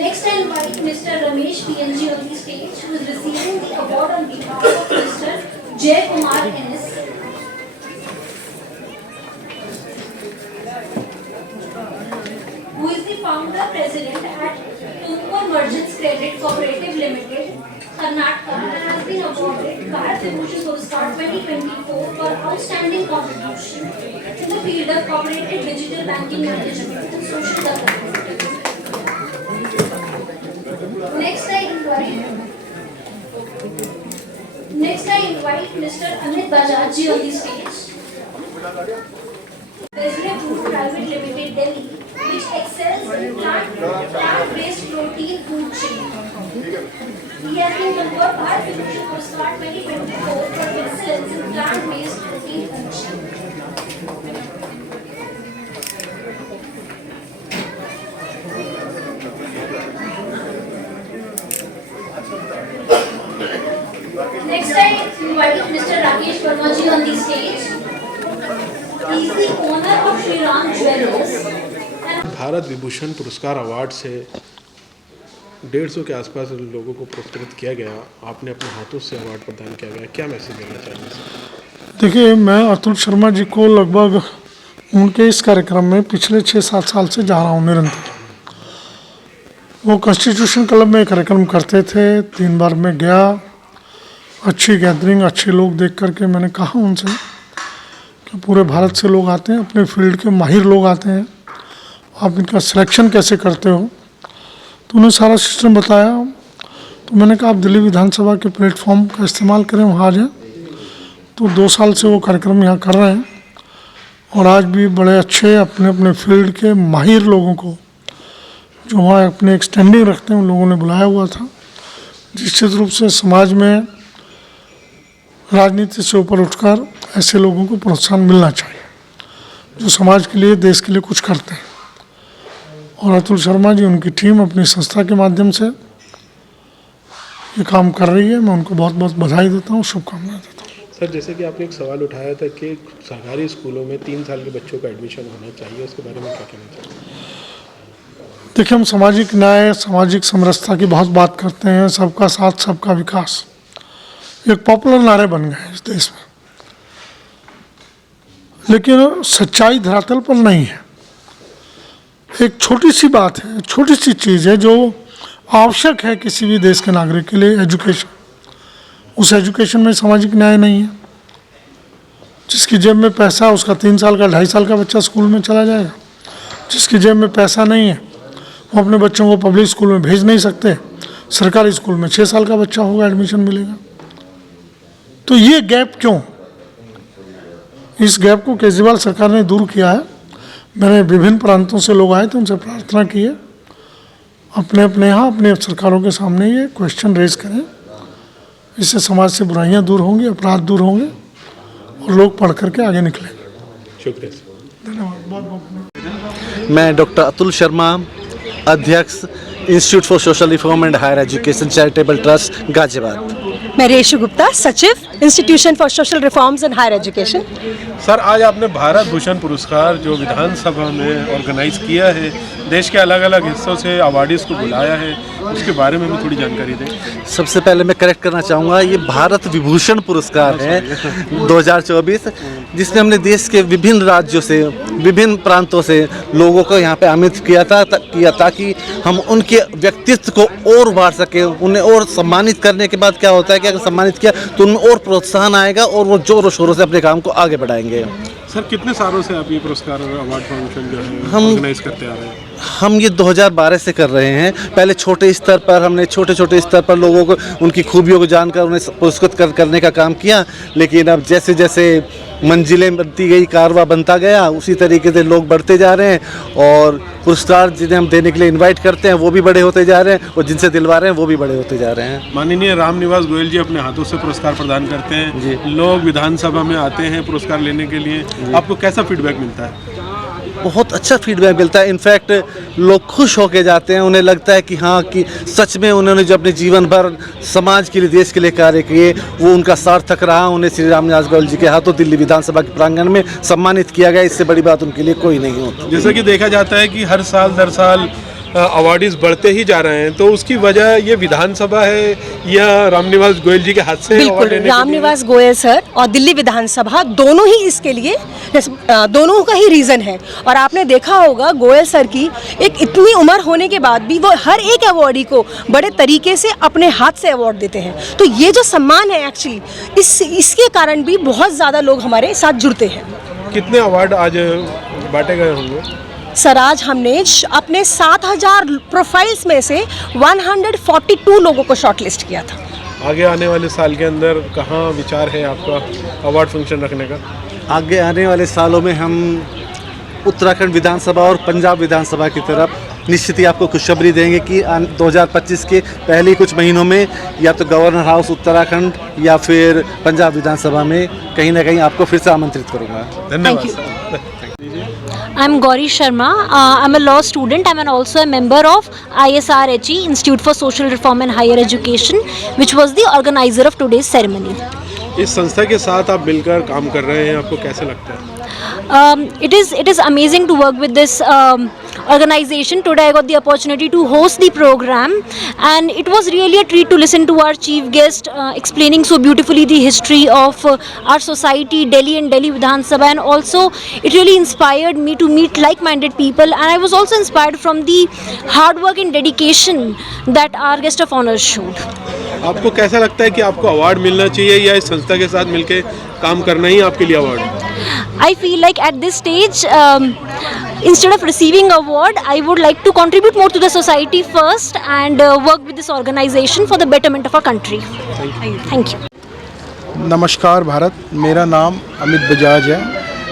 Next, I invite Mr. Ramesh PNG on the stage, who is receiving the award on behalf of Mr. Jay Kumar NS. Who is the founder president at Tumkur Merchants Credit Cooperative Limited, Karnataka, and has been awarded Bharat Vibhushan Puraskar 2024 for outstanding contribution in the field of cooperative digital banking management and social development. Next, I invite Mr. Amit Bajaj ji on the stage. President Food Private Limited, Delhi, which excels in plant-based protein food chain. He has been conferred Bharat Vibhushan Puraskar 2024 for excellence in plant-based protein food chain. Next, I invite Mr. Rakesh Verma ji on the stage. He is the owner of Shri Ram Jewellers. Bharat विभूषण पुरस्कार अवार्ड से 150 के आसपास लोगों को पुरस्कृत किया गया। आपने अपने हाथों से अवार्ड प्रदान किया गया, क्या मैसेज देना चाहेंगे सर? देखिए, मैं अतुल शर्मा जी को लगभग उनके इस कार्यक्रम में पिछले 6-7 साल से जा रहा हूँ निरंतर। वो कॉन्स्टिट्यूशन क्लब में कार्यक्रम करते थे, 3 बार मैं गया, अच्छी गैदरिंग, अच्छे लोग देख करके मैंने कहा उनसे कि पूरे भारत से लोग आते हैं, अपने फील्ड के माहिर लोग आते हैं, आप इनका सिलेक्शन कैसे करते हो? तो उन्हें सारा सिस्टम बताया। तो मैंने कहा आप दिल्ली विधानसभा के प्लेटफॉर्म का इस्तेमाल करें, वहाँ आ जाएं। तो 2 साल से वो कार्यक्रम यहाँ कर रहे हैं और आज भी बड़े अच्छे अपने अपने फील्ड के माहिर लोगों को जो वहाँ अपने एक स्टैंडिंग रखते हैं उन लोगों ने बुलाया हुआ था। निश्चित रूप से समाज में राजनीति से ऊपर उठकर ऐसे लोगों को प्रोत्साहन मिलना चाहिए जो समाज के लिए, देश के लिए कुछ करते हैं। और अतुल शर्मा जी, उनकी टीम अपनी संस्था के माध्यम से ये काम कर रही है। मैं उनको बहुत बहुत बधाई देता हूँ, शुभकामनाएं देता हूँ। सर, जैसे कि आपने एक सवाल उठाया था कि सरकारी स्कूलों में 3 साल के बच्चों का एडमिशन होना चाहिए, उसके बारे में क्या कहना चाहिए? देखिए, हम सामाजिक न्याय, सामाजिक समरसता की बहुत बात करते हैं, सबका साथ सबका विकास एक पॉपुलर नारे बन गए हैं इस देश में, लेकिन सच्चाई धरातल पर नहीं है। एक छोटी सी बात है, छोटी सी चीज़ है जो आवश्यक है किसी भी देश के नागरिक के लिए, एजुकेशन। उस एजुकेशन में सामाजिक न्याय नहीं है। जिसकी जेब में पैसा है उसका 3 साल का 2.5 साल का बच्चा स्कूल में चला जाएगा। जिसकी जेब में पैसा नहीं है वो अपने बच्चों को पब्लिक स्कूल में भेज नहीं सकते, सरकारी स्कूल में 6 साल का बच्चा होगा एडमिशन मिलेगा। तो ये गैप क्यों? इस गैप को केजरीवाल सरकार ने दूर किया है। मैंने विभिन्न प्रांतों से लोग आए थे, उनसे प्रार्थना की है अपने अपने यहाँ अपने सरकारों के सामने ये क्वेश्चन रेज करें। इससे समाज से बुराइयां दूर होंगी, अपराध दूर होंगे और लोग पढ़ करके आगे निकलेंगे। शुक्रिया। धन्यवाद, बहुत बहुत। मैं डॉक्टर अतुल शर्मा, अध्यक्ष institute for social reform and higher education charitable trust Ghaziabad. मैं रेशु गुप्ता, सचिव institution for social reforms and higher education. Sir, आज आपने भारत भूषण पुरस्कार जो विधानसभा में ऑर्गेनाइज किया है, देश के अलग अलग हिस्सों से अवार्डीज को बुलाया है, उसके बारे में भी थोड़ी जानकारी दें। सबसे पहले मैं करेक्ट करना चाहूँगा, ये भारत विभूषण पुरस्कार है 2024, जिसमें हमने देश के विभिन्न राज्यों से, विभिन्न प्रांतों से लोगों को यहाँ पे आमंत्रित किया था ताकि हम उनके व्यक्तित्व को और बढ़ा सके, उन्हें और सम्मानित करने के बाद क्या होता है कि अगर सम्मानित किया तो उनमें और प्रोत्साहन आएगा और वो जोरों शोरों से अपने काम को आगे बढ़ाएंगे। सर, कितने सालों से आप ये पुरस्कार अवार्ड फाउंडेशन जो है ऑर्गेनाइज करते आ रहे हैं? हम ये 2012 से कर रहे हैं। पहले छोटे स्तर पर हमने छोटे स्तर पर लोगों को उनकी खूबियों को जानकर उन्हें पुरस्कृत करने का काम किया, लेकिन अब जैसे जैसे मंजिलें बनती गई, कारवा बनता गया, उसी तरीके से लोग बढ़ते जा रहे हैं और पुरस्कार जिन्हें हम देने के लिए इनवाइट करते हैं वो भी बड़े होते जा रहे हैं और जिनसे दिलवा रहे हैं वो भी बड़े होते जा रहे हैं। माननीय रामनिवास गोयल जी अपने हाथों से पुरस्कार प्रदान करते हैं, लोग विधानसभा में आते हैं पुरस्कार लेने के लिए, आपको कैसा फीडबैक मिलता है? बहुत अच्छा फीडबैक मिलता है। इनफैक्ट लोग खुश होके जाते हैं, उन्हें लगता है कि हाँ, कि सच में उन्होंने जो अपने जीवन भर समाज के लिए, देश के लिए कार्य किए वो उनका सार्थक रहा। उन्हें श्री रामनिवास गोयल जी के हाथों दिल्ली विधानसभा के प्रांगण में सम्मानित किया गया। इससे बड़ी बात उनके लिए कोई नहीं होती। जैसा कि देखा जाता है कि हर साल दर साल अवार्डीज बढ़ते ही जा रहे हैं, तो उसकी वजह ये विधानसभा है या रामनिवास गोयल जी के हाथ से? बिल्कुल, रामनिवास गोयल सर और दिल्ली विधानसभा दोनों ही इसके लिए, दोनों का ही रीज़न है। और आपने देखा होगा गोयल सर की एक इतनी उम्र होने के बाद भी वो हर एक अवार्डी को बड़े तरीके से अपने हाथ से अवार्ड देते हैं। तो ये जो सम्मान है एक्चुअली इसके कारण भी बहुत ज़्यादा लोग हमारे साथ जुड़ते हैं। कितने अवार्ड आज बांटे गए होंगे? सर, आज हमने अपने 7000 प्रोफाइल्स में से 142 लोगों को शॉर्टलिस्ट किया था। आगे आने वाले साल के अंदर कहाँ विचार है आपका अवार्ड फंक्शन रखने का? आगे आने वाले सालों में हम उत्तराखंड विधानसभा और पंजाब विधानसभा की तरफ निश्चित ही आपको खुशखबरी देंगे कि 2025 के पहले कुछ महीनों में या तो गवर्नर हाउस उत्तराखंड या फिर पंजाब विधानसभा में कहीं ना कहीं आपको फिर से आमंत्रित करूँगा। धन्यवाद। I'm Gauri Sharma. I'm a law student. I'm also a member of ISRHE, Institute for Social Reform and Higher Education, which was the organizer of today's ceremony. इस संस्था के साथ आप मिलकर काम कर रहे हैं, आपको कैसे लगता है? It is amazing to work with this organization. Today I got the opportunity to host the program, and it was really a treat to listen to our chief guest explaining so beautifully the history of our society, Delhi and Delhi Vidhan Sabha, and also it really inspired me to meet like-minded people, and I was also inspired from the hard work and dedication that our guest of honor showed. आपको कैसा लगता है कि आपको अवार्ड मिलना चाहिए या इस संस्था के साथ मिलकर काम करना ही आपके लिए अवार्ड है? I feel like at this stage, instead of receiving award, I would like to contribute more to the society first and work with this organization for the betterment of our country. Thank you. नमस्कार भारत, मेरा नाम अमित बजाज है।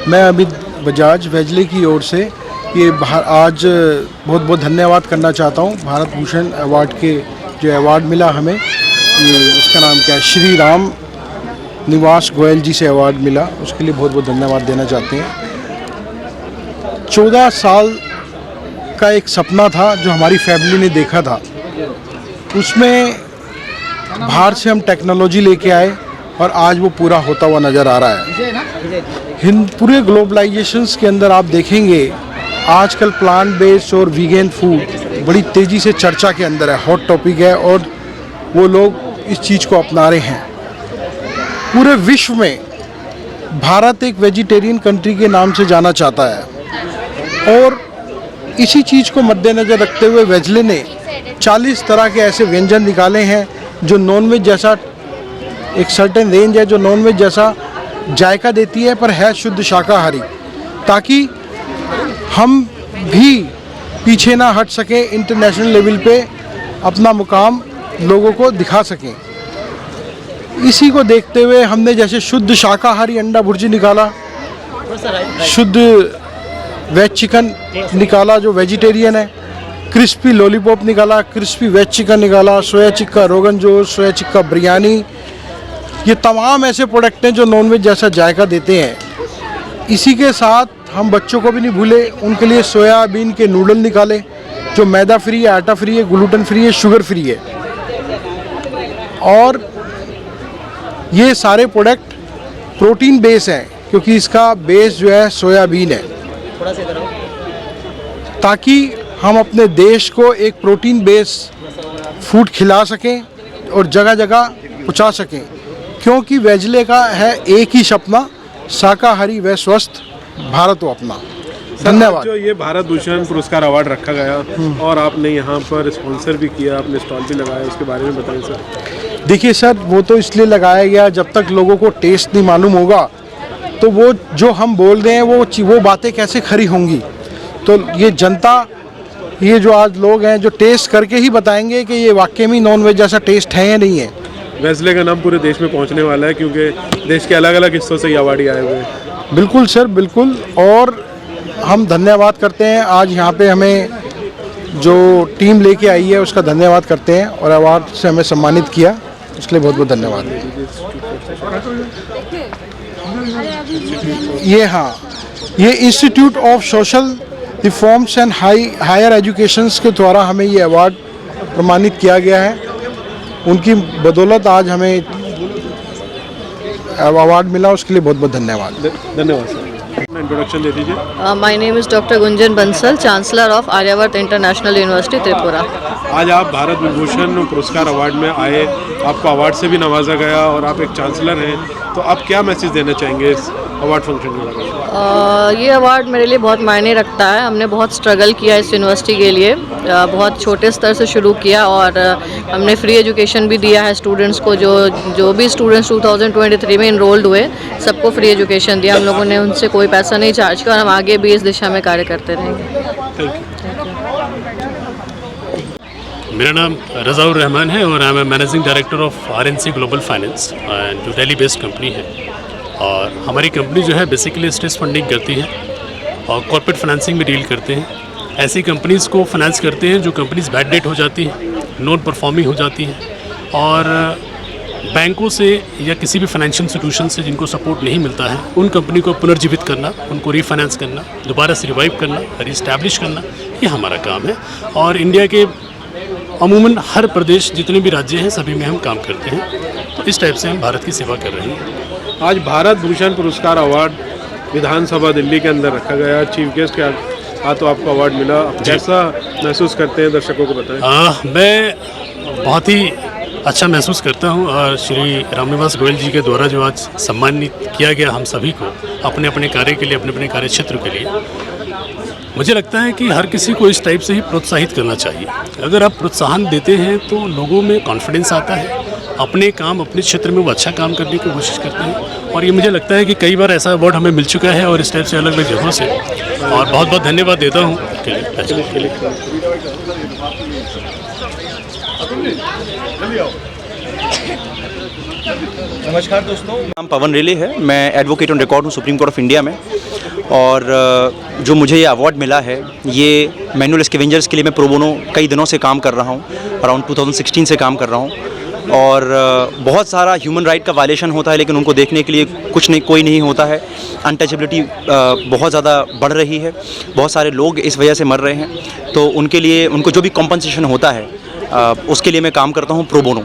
मैं अमित बजाज वेजले की ओर से ये आज बहुत बहुत धन्यवाद करना चाहता हूँ। भारत भूषण अवार्ड के जो अवार्ड मिला हमें, ये उसका नाम क्या है, श्री राम निवास गोयल जी से अवार्ड मिला, उसके लिए बहुत बहुत धन्यवाद देना चाहते हैं। 14 साल का एक सपना था जो हमारी फैमिली ने देखा था, उसमें बाहर से हम टेक्नोलॉजी लेके आए और आज वो पूरा होता हुआ नज़र आ रहा है। पूरे ग्लोबलाइजेशंस के अंदर आप देखेंगे आजकल प्लांट बेस्ड और वीगन फूड बड़ी तेज़ी से चर्चा के अंदर है, हॉट टॉपिक है और वो लोग इस चीज़ को अपना रहे हैं। पूरे विश्व में भारत एक वेजिटेरियन कंट्री के नाम से जाना चाहता है और इसी चीज़ को मद्देनज़र रखते हुए वेजले ने 40 तरह के ऐसे व्यंजन निकाले हैं जो नॉनवेज जैसा, एक सर्टेन रेंज है जो नॉनवेज जैसा जायका देती है पर है शुद्ध शाकाहारी, ताकि हम भी पीछे ना हट सकें, इंटरनेशनल लेवल पे अपना मुकाम लोगों को दिखा सकें। इसी को देखते हुए हमने जैसे शुद्ध शाकाहारी अंडा भुर्जी निकाला, शुद्ध वेज चिकन निकाला जो वेजिटेरियन है, क्रिस्पी लॉलीपॉप निकाला, क्रिस्पी वेज चिकन निकाला, सोया चिक्का रोगन जोश, सोया चिक्का बिरयानी, ये तमाम ऐसे प्रोडक्ट हैं जो नॉनवेज जैसा जायका देते हैं। इसी के साथ हम बच्चों को भी नहीं भूले, उनके लिए सोयाबीन के नूडल निकाले जो मैदा फ्री है, आटा फ्री है, ग्लूटेन फ्री है, शुगर फ्री है। और ये सारे प्रोडक्ट प्रोटीन बेस हैं क्योंकि इसका बेस जो है सोयाबीन है, ताकि हम अपने देश को एक प्रोटीन बेस फूड खिला सकें और जगह जगह पहुंचा सकें, क्योंकि वेजले का है एक ही सपना, शाकाहारी व स्वस्थ भारत हो अपना। धन्यवाद। जो ये भारत भूषण पुरस्कार अवार्ड रखा गया और आपने यहाँ पर स्पॉन्सर भी किया, आपने स्टॉल भी लगाया, उसके बारे में बताएं सर। देखिए सर, वो तो इसलिए लगाया गया जब तक लोगों को टेस्ट नहीं मालूम होगा तो वो जो हम बोल रहे हैं वो बातें कैसे खरी होंगी। तो ये जनता, ये जो आज लोग हैं जो टेस्ट करके ही बताएंगे कि ये वाकई में नॉन वेज जैसा टेस्ट है या नहीं है। वेजले का नाम पूरे देश में पहुँचने वाला है क्योंकि देश के अलग अलग हिस्सों से ये अवार्ड आए हुए हैं। बिल्कुल सर, बिल्कुल। और हम धन्यवाद करते हैं आज यहाँ पे हमें जो टीम लेके आई है उसका धन्यवाद करते हैं और अवार्ड से हमें सम्मानित किया, उसके लिए बहुत बहुत धन्यवाद। ये institute of social reforms and higher educations के द्वारा हमें ये अवार्ड प्रमाणित किया गया है। उनकी बदौलत आज हमें अवार्ड मिला, उसके लिए बहुत बहुत धन्यवाद। धन्यवाद सर। इंट्रोडक्शन दे दीजिए। My name is doctor Gunjan Bansal, chancellor of Aryavart international university Tripura. आज आप भारत विभूषण पुरस्कार अवार्ड में आए, आपको अवार्ड से भी नवाजा गया और आप एक चांसलर हैं, तो आप क्या मैसेज देना चाहेंगे इस अवार्ड फंक्शन में? ये अवार्ड मेरे लिए बहुत मायने रखता है। हमने बहुत स्ट्रगल किया इस यूनिवर्सिटी के लिए, बहुत छोटे स्तर से शुरू किया और हमने फ्री एजुकेशन भी दिया है स्टूडेंट्स को। जो भी स्टूडेंट्स 2023 में इनरोल्ड हुए सबको फ्री एजुकेशन दिया हम लोगों ने, उनसे कोई पैसा नहीं चार्ज किया और हम आगे भी इस दिशा में कार्य करते रहेंगे। Thank you. मेरा नाम रज़ाउर रहमान है और I am managing director of RNC global finance, जो दिल्ली बेस्ड कंपनी है। और हमारी कंपनी जो है बेसिकली स्ट्रेस फंडिंग करती है और कॉर्पोरेट फाइनेंसिंग में डील करते हैं। ऐसी कंपनीज़ को फाइनेंस करते हैं जो कंपनीज़ बैड डेट हो जाती हैं, नॉन परफॉर्मिंग हो जाती हैं और बैंकों से या किसी भी फाइनेंशियल इंस्टीट्यूशन से जिनको सपोर्ट नहीं मिलता है, उन कंपनी को पुनर्जीवित करना, उनको रीफाइनेंस करना, दोबारा से रिवाइव करना, रीस्टैब्लिश करना, ये हमारा काम है। और इंडिया के अमूमन हर प्रदेश जितने भी राज्य हैं सभी में हम काम करते हैं, तो इस टाइप से हम भारत की सेवा कर रहे हैं। आज भारत भूषण पुरस्कार अवार्ड विधानसभा दिल्ली के अंदर रखा गया, चीफ गेस्ट के हाँ, तो आपको अवार्ड मिला, कैसा महसूस करते हैं, दर्शकों को बताएं। मैं बहुत ही अच्छा महसूस करता हूँ और श्री रामनिवास गोयल जी के द्वारा जो आज सम्मानित किया गया हम सभी को अपने अपने कार्य के लिए, अपने अपने कार्य क्षेत्र के लिए, मुझे लगता है कि हर किसी को इस टाइप से ही प्रोत्साहित करना चाहिए। अगर आप प्रोत्साहन देते हैं तो लोगों में कॉन्फिडेंस आता है, अपने काम अपने क्षेत्र में वो अच्छा काम करने की कोशिश करते हैं। और ये मुझे लगता है कि कई बार ऐसा अवार्ड हमें मिल चुका है और इस टाइप से अलग अलग जगहों से, और बहुत बहुत धन्यवाद देता हूँ के लिए। नमस्कार दोस्तों, नाम पवन रेले है। मैं एडवोकेट ऑन रिकॉर्ड हूँ सुप्रीम कोर्ट ऑफ इंडिया में, और जो मुझे ये अवार्ड मिला है, ये मैनुअल स्कैवेंजर्स के लिए मैं प्रो बोनो कई दिनों से काम कर रहा हूँ, अराउंड 2016 से काम कर रहा हूँ। और बहुत सारा ह्यूमन राइट का वायलेशन होता है, लेकिन उनको देखने के लिए कोई नहीं होता है। अनटचेबिलिटी बहुत ज़्यादा बढ़ रही है, बहुत सारे लोग इस वजह से मर रहे हैं, तो उनके लिए उनको जो भी कॉम्पनसेशन होता है उसके लिए मैं काम करता हूँ प्रो बोनो।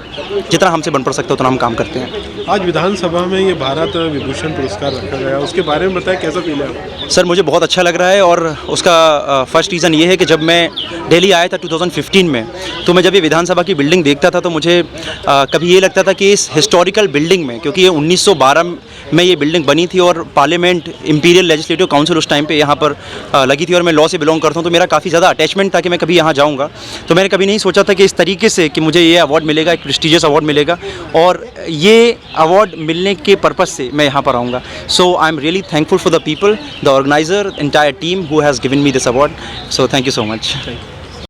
जितना हमसे बन पड़ सकता है उतना हम काम करते हैं। आज विधानसभा में ये भारत विभूषण पुरस्कार रखा गया, उसके बारे में बताएं, कैसा फील है? सर, मुझे बहुत अच्छा लग रहा है, और उसका फर्स्ट रीज़न ये है कि जब मैं दिल्ली आया था 2015 में, तो मैं जब ये विधानसभा की बिल्डिंग देखता था तो मुझे कभी ये लगता था कि इस हिस्टोरिकल बिल्डिंग में, क्योंकि ये 1912 में ये बिल्डिंग बनी थी और पार्लियामेंट इंपीरियल लेजिस्लेटिव काउंसिल उस टाइम पे यहाँ पर लगी थी, और मैं लॉ से बिलोंग करता हूँ, तो मेरा काफ़ी ज़्यादा अटैचमेंट था कि मैं कभी यहाँ जाऊँगा। तो मैंने कभी नहीं सोचा था कि इस तरीके से कि मुझे ये अवार्ड मिलेगा, एक प्रेस्टीजियस अवार्ड मिलेगा, और ये अवार्ड मिलने के पर्पज़ से मैं यहाँ पर आऊँगा। So I am really thankful for the people, the organiser, entire team who has given me this award. So thank you so much.